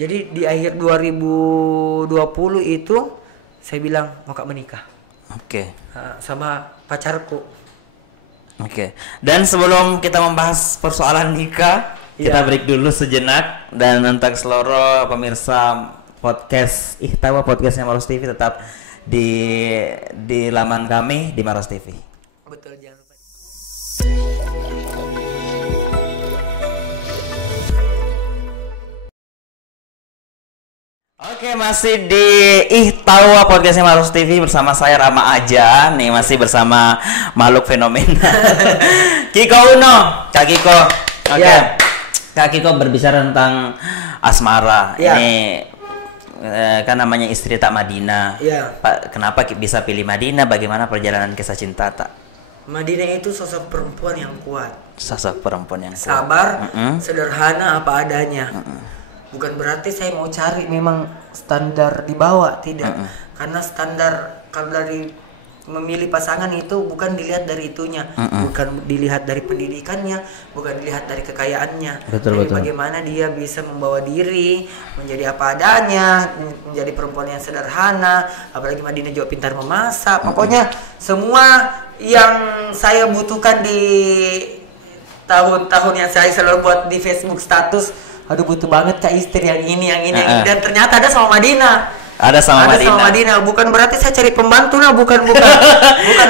Jadi di akhir 2020 itu saya bilang mau Kak menikah. Sama pacarku. Dan sebelum kita membahas persoalan nikah, kita break dulu sejenak. Dan untuk seluruh pemirsa podcast Ihtawa, podcastnya Maros TV, tetap di laman kami di Maros TV. Betul, jangan lupa. Oke, masih di Ihtawa podcastnya Maros TV bersama saya Rama Aja. Nih masih bersama makhluk fenomena Kiko Uno, Kak Kiko. Kak Kiko berbicara tentang asmara. Ini kan namanya istri tak Madinah. Pak, kenapa bisa pilih Madinah? Bagaimana perjalanan kisah cinta tak? Madinah itu sosok perempuan yang kuat. Sabar, sederhana apa adanya. Bukan berarti saya mau cari memang standar di bawah, tidak. Karena standar kalau dari memilih pasangan itu bukan dilihat dari itunya, bukan dilihat dari pendidikannya, bukan dilihat dari kekayaannya. Tapi bagaimana dia bisa membawa diri menjadi apa adanya, menjadi perempuan yang sederhana, apalagi Madinah juga pintar memasak. Pokoknya semua yang saya butuhkan di tahun-tahun yang saya selalu buat di Facebook status, aduh butuh banget Kak istri yang ini yang ini. Dan ternyata ada sama Madinah. Ada sama Madinah. Bukan berarti saya cari pembantu nah, bukan bukan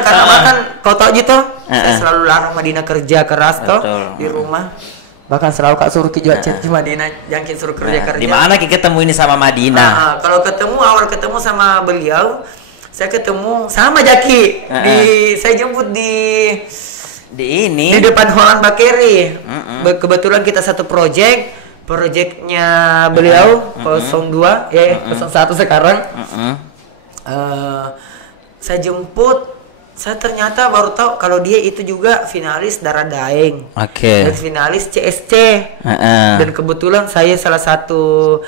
karena bahkan kau tahu gitu, saya selalu larang Madinah kerja keras toh di rumah. Bahkan selalu Kak suruh jual chat di Madinah, jangan suruh kerja. Di mana kita ketemu ini sama Madinah? Kalau awal ketemu sama beliau, saya ketemu sama Jaki. Saya jemput di depan Holland Bakeri. Kebetulan kita satu proyeknya beliau 02 01 sekarang. Saya jemput. Saya ternyata baru tahu kalau dia itu juga finalis Darah Daeng. Dan finalis CSC. Dan kebetulan saya salah satu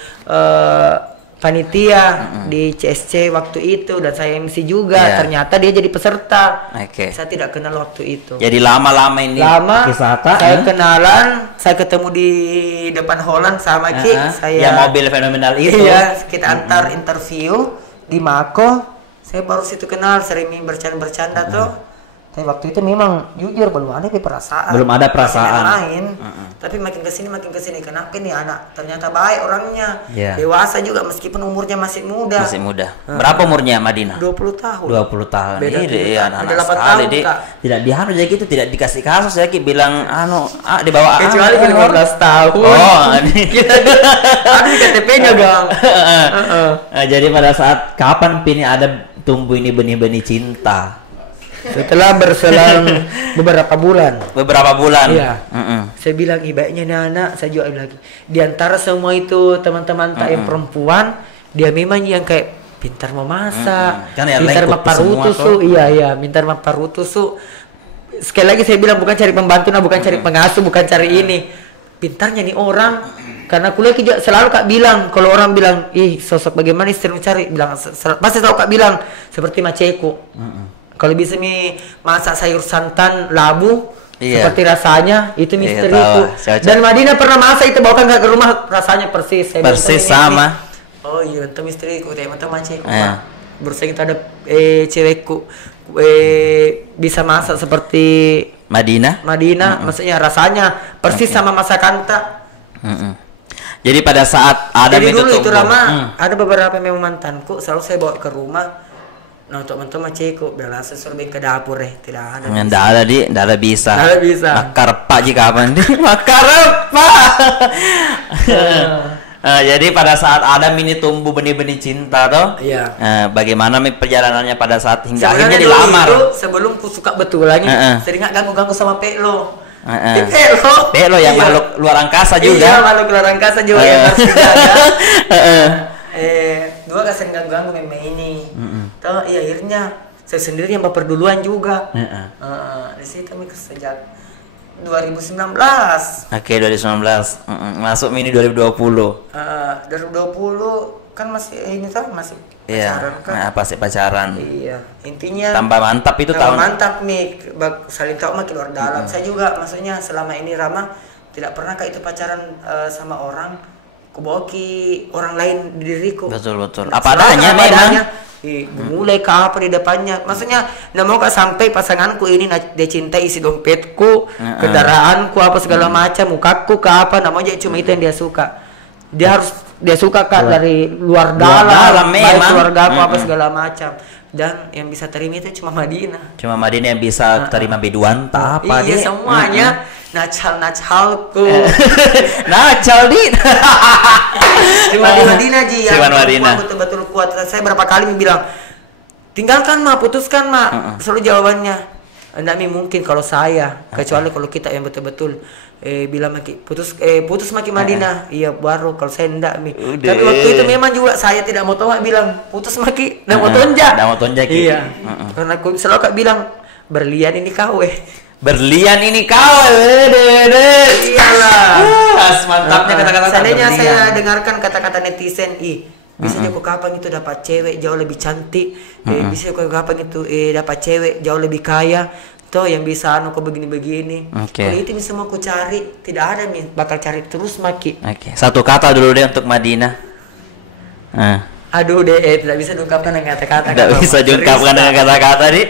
panitia di CSC waktu itu dan saya MC juga. Ternyata dia jadi peserta. Saya tidak kenal waktu itu. Jadi lama-lama ini. Saya kenalan, saya ketemu di depan Holland sama Ki. Yang mobil fenomenal itu. Iya, kita antar interview di Mako. Saya baru situ kenal, sering bercanda-bercanda tuh. Tapi waktu itu memang jujur belum ada perasaan. Tapi makin kesini kenapa nih anak ternyata baik orangnya. Dewasa juga meskipun umurnya masih muda. Berapa umurnya Madinah? 20 tahun. 20 tahun. Ini anak-anak sekali dia. Tidak diharus jadi gitu, tidak dikasih kasus ya bilang di bawah kecuali 15 tahun. Ada KTP-nya, Bang. Jadi pada saat kapan Pini ada tumbuh ini benih-benih cinta? Setelah berselang beberapa bulan. Iya. Saya bilang ibaratnya anak, saya juga lagi. Di antara semua itu teman-teman yang perempuan, dia memang yang kayak pintar memasak, pintar maparutusu, pintar maparutusu. Sekali lagi saya bilang bukan cari pembantu, bukan cari pengasuh, bukan cari ini. Pintarnya nih orang. Karena kuliah juga selalu Kak bilang, kalau orang bilang, sosok bagaimana istri mencari, bilang pasti tahu Kak bilang seperti Maceku. Kalau bisa masak sayur santan labu seperti rasanya itu misteriku. Dan Madinah pernah masak itu bawakan ke rumah rasanya persis. Persis sama. Oh iya itu misteriku, teman-teman Maceku. Berusaha kita ada cewekku bisa masak seperti Madinah. Maksudnya rasanya persis sama masakan tak. Jadi pada saat ada dulu itu Rama ada beberapa memang mantanku selalu saya bawa ke rumah. Nah teman-teman Ceko biar langsung suruh ke dapur tidak ada. Tidak ada bisa. Makar pak jika apa nih? Makar pak. Jadi pada saat ada mini tumbuh benih-benih cinta toh. Bagaimana perjalanannya pada saat hingga akhirnya dilamar? Sebelum ku suka betul lagi, sering ganggu-ganggu sama Pelo. Pelo yang makhluk luar angkasa juga. Iya, makhluk luar angkasa juga yang harus dijaga. Dua kasih ganggu-ganggu memang ini. Toh akhirnya saya sendiri yang baper duluan juga. Di situ sejak 2019. 2019. Masuk mini 2020. 2020 kan masih ini tuh masih pacaran kan. Pasti pacaran. Iya, intinya tambah mantap itu tahun. Mantap nih, saling tahu makin luar dalam. Saya juga maksudnya selama ini Rama tidak pernah kayak itu pacaran sama orang. Kuboki orang lain di diriku. Betul. Apa adanya memang. Mulai ke apa di depannya. Maksudnya nggak mau sampai pasanganku ini dia cinta isi dompetku, kendaraanku apa segala macam, mukaku ke apa, namanya cuma itu yang dia suka. Dia suka Kak dari luar dalam memang keluarga aku apa segala macam. Dan yang bisa terima itu cuma Madinah. Cuma Madinah yang bisa terima biduan apa dia semuanya Nachalku. Nacal dit. Cuma di Madinah Ji yang betul-betul kuat. Saya berapa kali bilang tinggalkan putuskan selalu jawabannya enggak mungkin kalau saya kecuali kalau kita yang betul-betul bilang putus maki Madinah iya baru kalau saya enggak tapi waktu itu memang juga saya tidak mau tahu bilang putus maki dan mau tonjak iya karena aku selalu Kak bilang berlian ini kau iyalah mantapnya kata-kata seandainya saya dengarkan kata-kata netizen bisa juga kapan itu dapat cewek jauh lebih cantik bisa juga kapan itu dapat cewek jauh lebih kaya toh yang bisa kok begini-begini kalau itu bisa mau aku cari tidak ada bakal cari terus maki satu kata dulu deh untuk Madinah aduh tidak bisa diungkapkan dengan kata-kata tidak bisa diungkapkan dengan kata-kata nih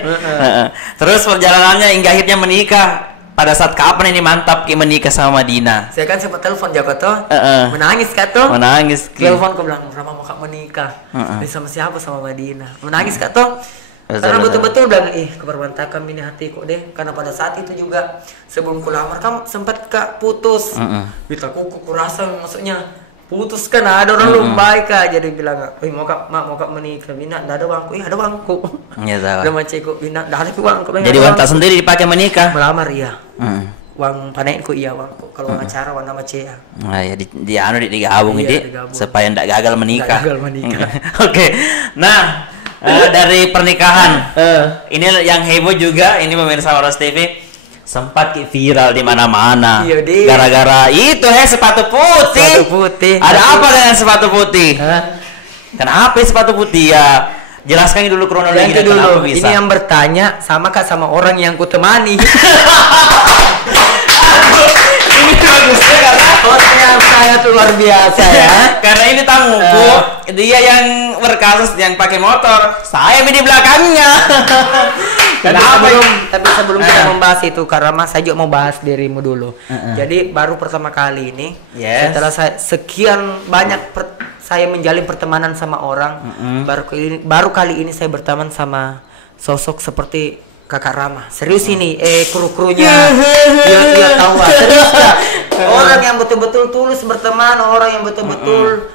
terus perjalanannya hingga akhirnya menikah pada saat kapan ini mantap Ki menikah sama Madina? Saya kan sempat telepon Joko tuh, menangis Kak tuh. Menangis Ki. Telepon aku bilang, Rama mau Kak menikah. Sama siapa? Sama Madina. Menangis Kak tuh. Karena betul-betul bilang, kebermantakan ini hatiku deh. Karena pada saat itu juga sebelum kulamar kan sempat Kak putus. Kita kuku rasa maksudnya putus kan ada orang lumbai Kak, jadi bilang, mau Kak menikah, Bina, ada uangku, ada uangku. Iya tahu. Udah macetku, Bina, ada uangku. Jadi uang tak sendiri dipakai menikah? Melamar iya. Uang panenku iya uangku. Kalau acara uang nama Cia. Nah ya digabung ini supaya tidak gagal menikah. Gagal menikah. Oke. Nah, dari pernikahan ini yang heboh juga ini pemirsa Waras TV. Sempat viral di mana-mana. Gara-gara itu sepatu putih. Sepatu putih. Ada apa dengan sepatu putih? Kenapa sepatu putih ya? Jelaskan dulu kronologinya kenapa bisa. Ini yang bertanya sama Kak sama orang yang kutemani. Ini bagusnya karena hostnya sangat luar biasa ya. Karena ini tamuku, dia yang berkasus yang pakai motor, saya di belakangnya. Tapi sebelum kita membahas itu, karena Mas saya juga mau bahas dirimu dulu. Jadi baru pertama kali ini, setelah sekian banyak saya menjalin pertemanan sama orang, baru kali ini saya berteman sama sosok seperti Kakak Rama. Serius ini, kru-krunya, dia tahu lah. Serius Kak. Orang yang betul-betul tulus berteman, orang yang betul-betul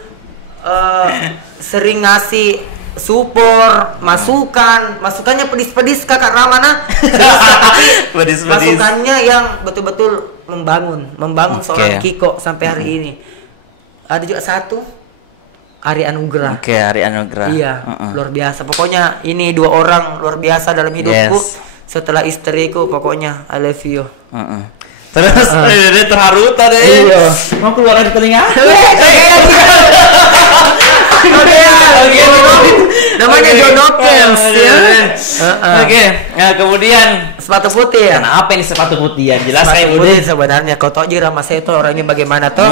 sering ngasih support, masukannya pedis-pedis Kakak Rama nah. Serius, tapi masukannya yang betul-betul membangun seorang Kiko sampai hari ini. Ada juga satu Ari Anugrah. Ari Anugrah. Iya, luar biasa. Pokoknya ini dua orang luar biasa dalam hidupku. Setelah istriku, pokoknya I love you. Terus dia terharu tadi. Iya. Mau keluar dari telinga? Namanya Jonokels ya. Oke. Nah, kemudian sepatu putih ya. Kenapa ini sepatu putih ya? Jelaskan sepatu putih sebenarnya. Kau tahu aja Rama saya itu orangnya bagaimana toh?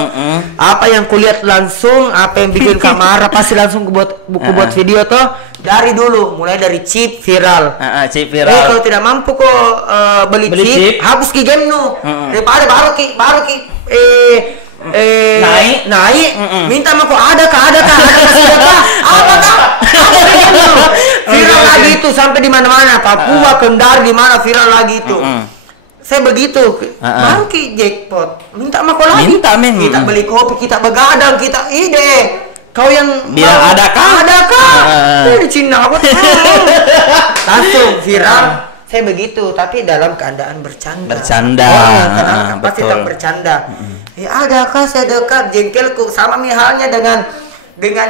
Apa yang kulihat langsung, apa yang bikin kamera pasti langsung buat video toh. Dari dulu, mulai dari chip viral. Chip viral. Kalau tidak mampu kok beli chip, hapus ki game nu. Daripada baru ki naik minta sama kok ada kah apa kah viral lagi itu sampai di mana-mana Papua Kendari di mana viral lagi itu saya begitu baru ki jackpot minta sama kok lagi kita beli kopi kita begadang kita ide kau yang bilang ada kah di Cina apa langsung viral. Saya begitu, tapi dalam keadaan bercanda. Karena pasti tak bercanda. Ya adakah saya dekat jengkelku sama halnya dengan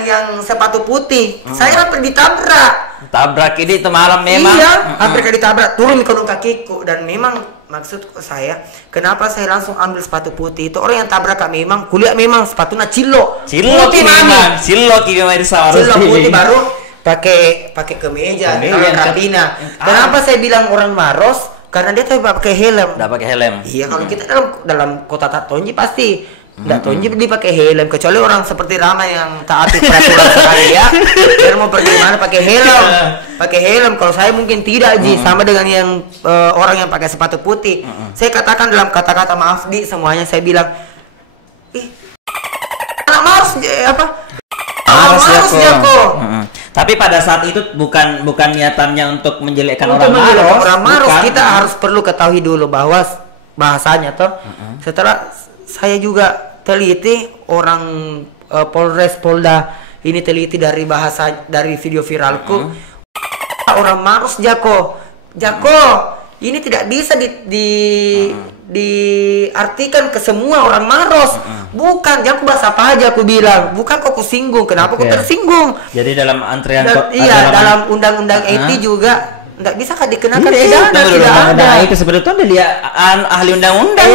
yang sepatu putih. Saya hampir ditabrak. Ini itu malam memang. Iya, hampir ditabrak. Turun ke kakiku dan memang maksud saya, kenapa saya langsung ambil sepatu putih itu orang yang tabrak kami memang kuliah memang sepatunya Cilo putih baru pakai kemeja karabina. Kenapa saya bilang orang Maros? Karena dia tuh pakai helm. Iya, kalau kita dalam kota Tonji pasti Nggak tonji dia pakai helm, kecuali orang seperti Rama yang taati peraturan sekali ya. Dia mau pergi mana pakai helm. Kalau saya mungkin tidak Ji, sama dengan yang orang yang pakai sepatu putih. Saya katakan dalam kata-kata maaf di semuanya saya bilang, anak Mars apa? Mars Jako. Tapi pada saat itu bukan niatannya untuk menjelekkan orang Maros. Kita harus perlu ketahui dulu bahwa bahasanya toh. Setelah saya juga teliti orang Polres Polda ini teliti dari video viralku. Orang Maros Jako ini tidak bisa diartikan ke semua orang Maros. Bukan, Jako bahasa apa aja aku bilang. Bukan kok singgung. Kenapa kok tersinggung? Jadi dalam antrian dalam undang-undang IT juga nggak bisa dikenakan pidana, tidak ada. Itu sebetulnya dia ahli undang-undang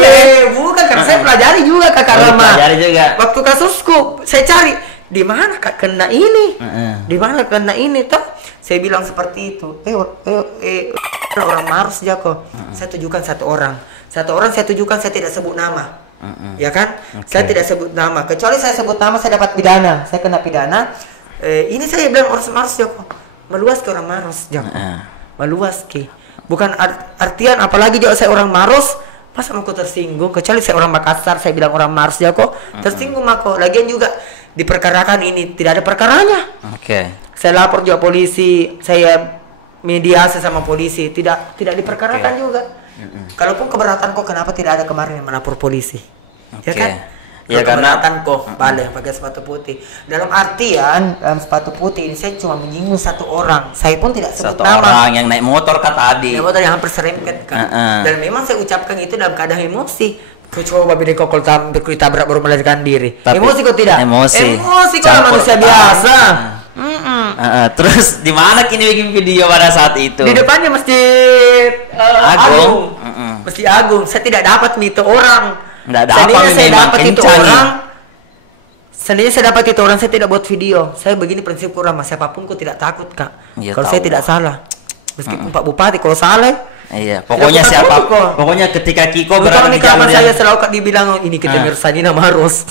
bukan, karena saya pelajari juga Kakak Rama. Pelajari juga. Waktu kasusku saya cari di mana Kak kena ini, di mana kena ini toh. Saya bilang seperti itu. Orang Maros Jako. Saya tujukan satu orang saya tujukan, saya tidak sebut nama. Ya kan? Saya tidak sebut nama. Kecuali saya sebut nama saya dapat pidana. Saya kena pidana. Ini saya bilang orang Maros Jako. Meluas ke orang Maros Jako. Meluas ke. Bukan artian apalagi juga saya orang Maros Masa aku tersinggung? Kecuali saya orang Makassar, saya bilang orang Mars ya kok tersinggung aku. Lagian juga diperkarakan ini tidak ada perkaranya. Saya lapor juga polisi, saya mediasi sama polisi, tidak diperkarakan juga. Kalaupun keberatan kok, kenapa tidak ada kemarin yang melapor polisi? Ya kan? Ya karena kok balik pakai sepatu putih. Dalam artian dalam sepatu putih ini saya cuma menyinggung satu orang. Saya pun tidak sebut satu nama. orang yang naik motor kan tadi. Naik motor yang hampir serempet kan. Dan memang saya ucapkan itu dalam keadaan emosi. Kau coba babi dekok kalau ditabrak baru melarikan diri. Tapi, emosi kok tidak? Emosi kok manusia biasa. Terus di mana kini bikin video pada saat itu? Di depannya Masjid Agung. Masjid Agung. Saya tidak dapat itu orang. Seandainya saya dapat itu orang, seandainya saya dapat itu orang, saya tidak buat video. Saya begini prinsip kurang, siapapun kok tidak takut kak. Ya, kalau saya tidak salah, meskipun Pak Bupati kalau salah. Iya, pokoknya siapa, pokoknya ketika Kiko berada di jalur yang saya selalu dibilang ini kita Mirsani nama harus.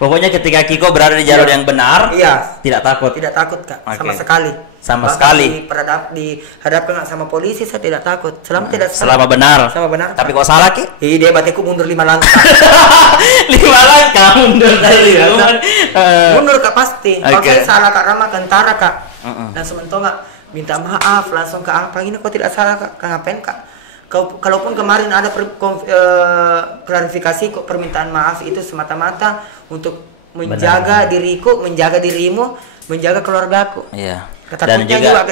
Pokoknya ketika Kiko berada di jalur yang benar, tidak takut. Tidak takut kak, sama sekali. Sama sekali. Dihadapkan sama polisi saya tidak takut. Selama benar. Tapi kok salah Ki? Dia bateku mundur 5 langkah. 5 langkah mundur dari mundur kak pasti. Kalau saya salah kak Rama kentara kak. Dan sementara minta maaf langsung ke apa ini kok tidak salah kak, ngapain kak? Kalaupun kemarin ada klarifikasi kok permintaan maaf itu semata-mata untuk menjaga diriku, menjaga dirimu, menjaga keluargaku. Iya. Dan juga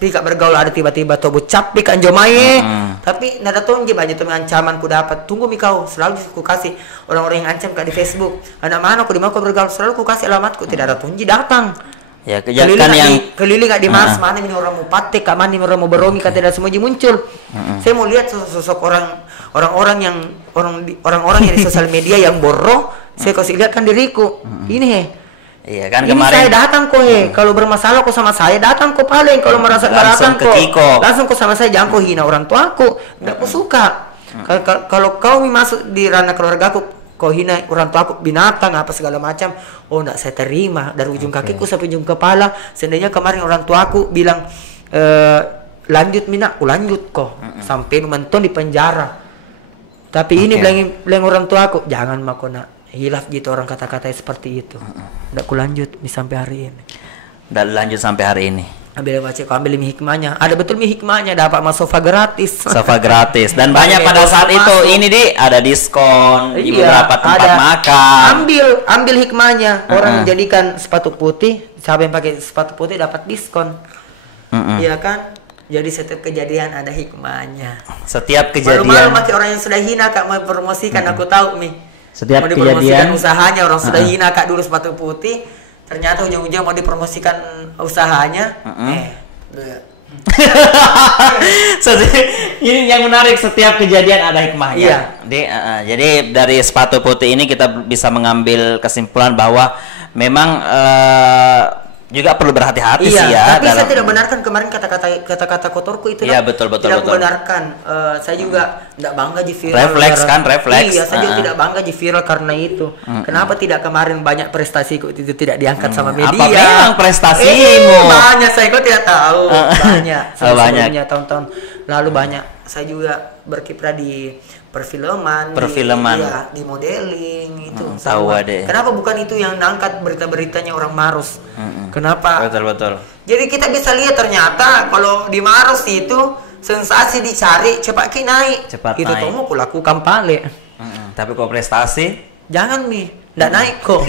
tidak bergaul ada tiba-tiba tobo capi kan jomaye. Tapi nada tonje banyak tuh ancaman ku dapat. Tunggu mikau selalu ku kasih orang-orang yang ancam kak di Facebook. Anak mana ku di mana ku bergaul selalu ku kasih alamatku, tidak ada tonje datang. Ya kejadian yang keliling di Mars mana ini orang mau patek, mana ini orang mau berongi kata tidak semua muncul. Saya mau lihat sosok orang-orang yang di sosial media yang boroh, saya kasih lihat kan diriku. Ini iya kan ini kemarin saya datang kok kalau bermasalah kok sama saya datang kok paling kalau merasa keberatan kok langsung kok sama saya, jangan kok hina orang tuaku, enggak aku suka. Kalau kau masuk di ranah keluargaku kau hina orang tua aku, binatang apa segala macam, enggak saya terima dari ujung kakiku sampai ujung kepala. Seandainya kemarin orang tua aku bilang lanjut mina, aku lanjut kok sampai menton di penjara. Tapi ini bilang orang tua aku jangan makona hilaf gitu orang kata-kata seperti itu. Enggak aku lanjut sampai hari ini. Dan lanjut sampai hari ini. Ambil hikmahnya. Ada betul hikmahnya, dapat mas sofa gratis. Sofa gratis dan banyak pada saat itu ini ada diskon di beberapa tempat makan. Ambil hikmahnya. Orang menjadikan sepatu putih, siapa yang pakai sepatu putih dapat diskon. Iya kan? Jadi setiap kejadian ada hikmahnya. Setiap kejadian. Malu-malu pakai orang yang sudah hina kak mau promosikan, aku tahu nih. Setiap kejadian usahanya orang sudah hina kak dulu sepatu putih. Ternyata ujung-ujung mau dipromosikan usahanya. Ini yang menarik, setiap kejadian ada hikmahnya. Jadi dari sepatu putih ini kita bisa mengambil kesimpulan bahwa memang juga perlu berhati-hati sih ya. Tapi saya tidak benarkan kemarin kata-kata kotorku itu. Iya betul. Tidak benarkan. Saya juga tidak bangga di viral. Refleks. Iya, saya juga tidak bangga di viral karena itu. Kenapa tidak kemarin banyak prestasiku itu tidak diangkat sama media? Apa memang prestasimu? Banyak, saya kok tidak tahu. Banyak. Sebelumnya tahun-tahun lalu banyak. Saya juga berkiprah di perfilman. Iya, di modeling itu. Tahu deh. Kenapa bukan itu yang ngangkat berita-beritanya orang Maros? Kenapa? Betul. Jadi kita bisa lihat ternyata kalau di Maros itu sensasi dicari cepat naik. Itu tuh mau kulakukan pale. Tapi kok prestasi? Jangan nggak naik kok.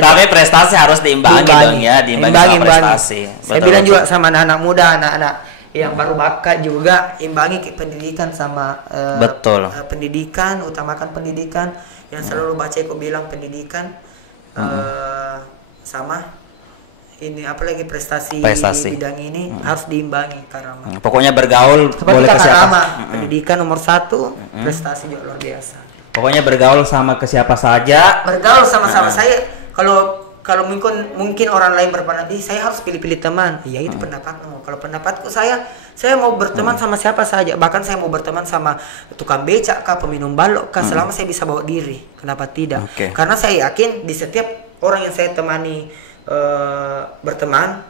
Tapi prestasi harus diimbangi dong ya, diimbangi prestasi. Saya bilang juga sama anak-anak muda, anak-anak yang baru bakat juga, imbangi pendidikan sama pendidikan, utamakan pendidikan. Yang selalu baca aku bilang pendidikan sama ini apalagi prestasi bidang ini harus diimbangi karena pokoknya bergaul boleh ke siapa. Pendidikan nomor 1, prestasi juga luar biasa. Pokoknya bergaul sama ke siapa saja. Bergaul sama-sama saya. Kalau mungkin orang lain berpendapat, saya harus pilih-pilih teman. Iya itu pendapatmu. Kalau pendapatku saya mau berteman sama siapa saja. Bahkan saya mau berteman sama tukang becak kah, peminum balok kah, selama saya bisa bawa diri. Kenapa tidak? Karena saya yakin di setiap orang yang saya temani berteman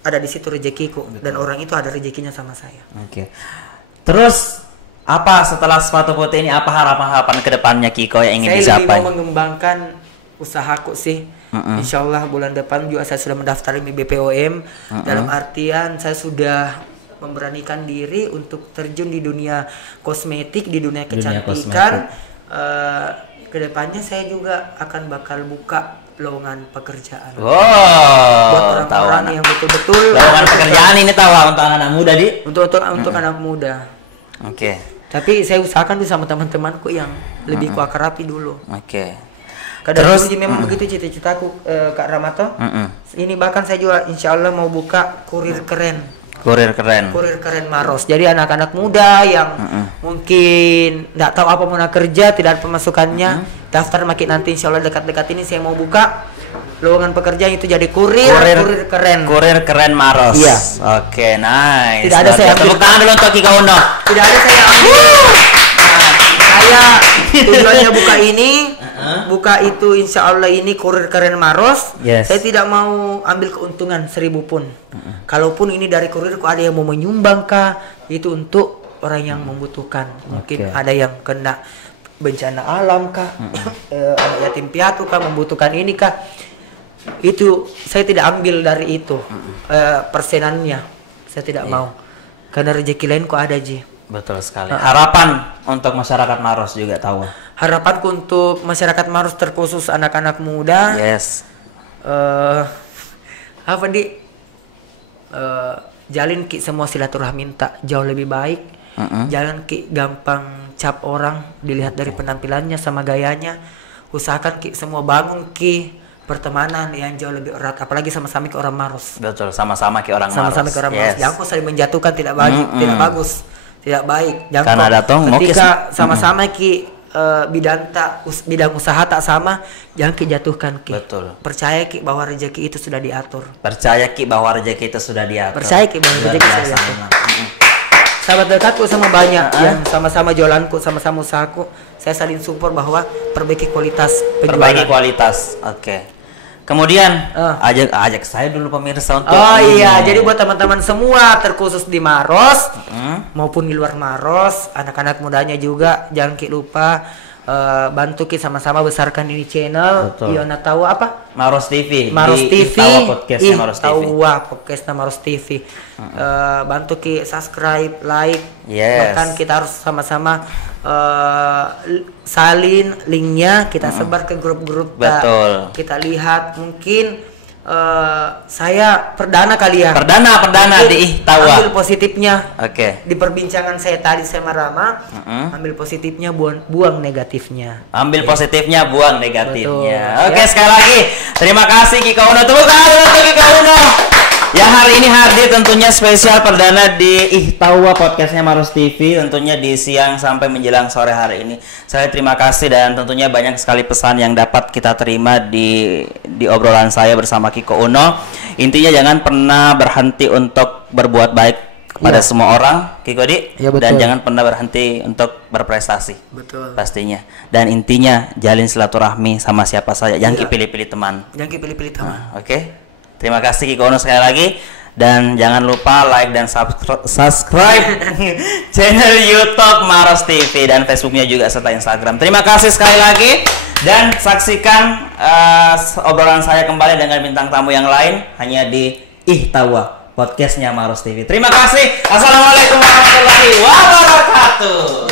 ada di situ rezekiku dan orang itu ada rezekinya sama saya. Terus Apa setelah sepatu putih ini, apa harapan-harapan kedepannya Kiko yang ingin Saya dicapai? lebih mau mengembangkan usahaku sih. Insya Allah bulan depan juga saya sudah mendaftar BPOM. Dalam artian saya sudah memberanikan diri untuk terjun di dunia kosmetik, di dunia kecantikan. Kedepannya saya juga akan bakal buka lowongan pekerjaan. Buat orang-orang yang betul-betul lowongan pekerjaan ini tahu untuk anak-anak muda untuk anak muda. Oke. Tapi saya usahakan dulu sama teman-temanku yang lebih kuakarapi dulu. Oke. Terus memang begitu cita-citaku, Kak Ramato. Ini bahkan saya juga insya Allah mau buka kurir keren. Kurir keren Maros. Jadi anak-anak muda yang mungkin nggak tahu apa mau kerja, tidak ada pemasukannya, daftar makin nanti insya Allah dekat-dekat ini saya mau buka lowongan pekerjaan itu jadi kurir keren. Kurir keren Maros. Iya. Oke, nice. Tidak ada saya tepuk tangan dulu untuk Kiko Uno. Tidak ada saya ambil. Saya tujuannya buka ini, buka itu insya Allah ini kurir keren Maros. Saya tidak mau ambil keuntungan 1000 pun. Kalaupun ini dari kurirku ada yang mau menyumbang kah, itu untuk orang yang membutuhkan. Mungkin ada yang kena bencana alam kah, anak yatim piatu kah, membutuhkan ini kah. Itu saya tidak ambil dari itu persenannya. Saya tidak mau. Karena rezeki lain kok ada Ji. Betul sekali. Harapan untuk masyarakat Maros juga tahu. Harapanku untuk masyarakat Maros terkhusus anak-anak muda. Apa di jalin ki semua silaturahmi tak jauh lebih baik. Jangan ki gampang cap orang dilihat dari penampilannya sama gayanya. Usahakan ki semua bangun ki pertemanan yang jauh lebih erat, apalagi sama-sama ke orang Maros. Betul, sama-sama ke orang Maros. Sama-sama ke orang Maros. Jangan saling menjatuhkan, tidak bagus. Tidak baik. Jangan karena datang ketika sama-sama ki bidang usaha tak sama, jangan kijatuhkan ki. Betul. Percaya ki bahwa rezeki itu sudah diatur. Percaya ki bahwa rezeki itu sudah diatur. Sahabat dekatku sama banyak yang sama-sama jualanku, sama-sama usahaku. Saya saling support bahwa perbaiki kualitas penjualan. Perbaiki kualitas. Oke. Kemudian ajak saya dulu pemirsa untuk jadi buat teman-teman semua terkhusus di Maros maupun di luar Maros, anak-anak mudanya juga jangan ki lupa bantu ki sama-sama besarkan ini channel. Iona tahu apa? Maros TV. Maros TV. Podcastnya Maros TV. Podcastnya Maros TV. Bantu ki subscribe, like. Bahkan kita harus sama-sama salin linknya, kita sebar ke grup-grup. Betul. Kita lihat mungkin saya perdana kali ya. Perdana di Ihtawa. Ambil positifnya. Di perbincangan saya tadi sama Rama, ambil positifnya, buang negatifnya. Ambil positifnya, buang negatifnya. Betul. Sekali lagi terima kasih Kiko Uno. Tepuk tangan untuk Kiko Uno yang hari ini hadir tentunya spesial perdana di Ihtawa podcastnya Maros TV, tentunya di siang sampai menjelang sore hari ini. Saya terima kasih dan tentunya banyak sekali pesan yang dapat kita terima di obrolan saya bersama Kiko Uno. Intinya jangan pernah berhenti untuk berbuat baik kepada semua orang, Kiko Di, dan jangan pernah berhenti untuk berprestasi. Betul. Pastinya. Dan intinya jalin silaturahmi sama siapa saja, jangan pilih-pilih teman. Terima kasih Kiko Uno sekali lagi. Dan jangan lupa like dan subscribe channel YouTube Maros TV dan Facebooknya juga serta Instagram. Terima kasih sekali lagi. Dan saksikan obrolan saya kembali dengan bintang tamu yang lain hanya di Ihtawa podcastnya Maros TV. Terima kasih. Assalamualaikum warahmatullahi wabarakatuh.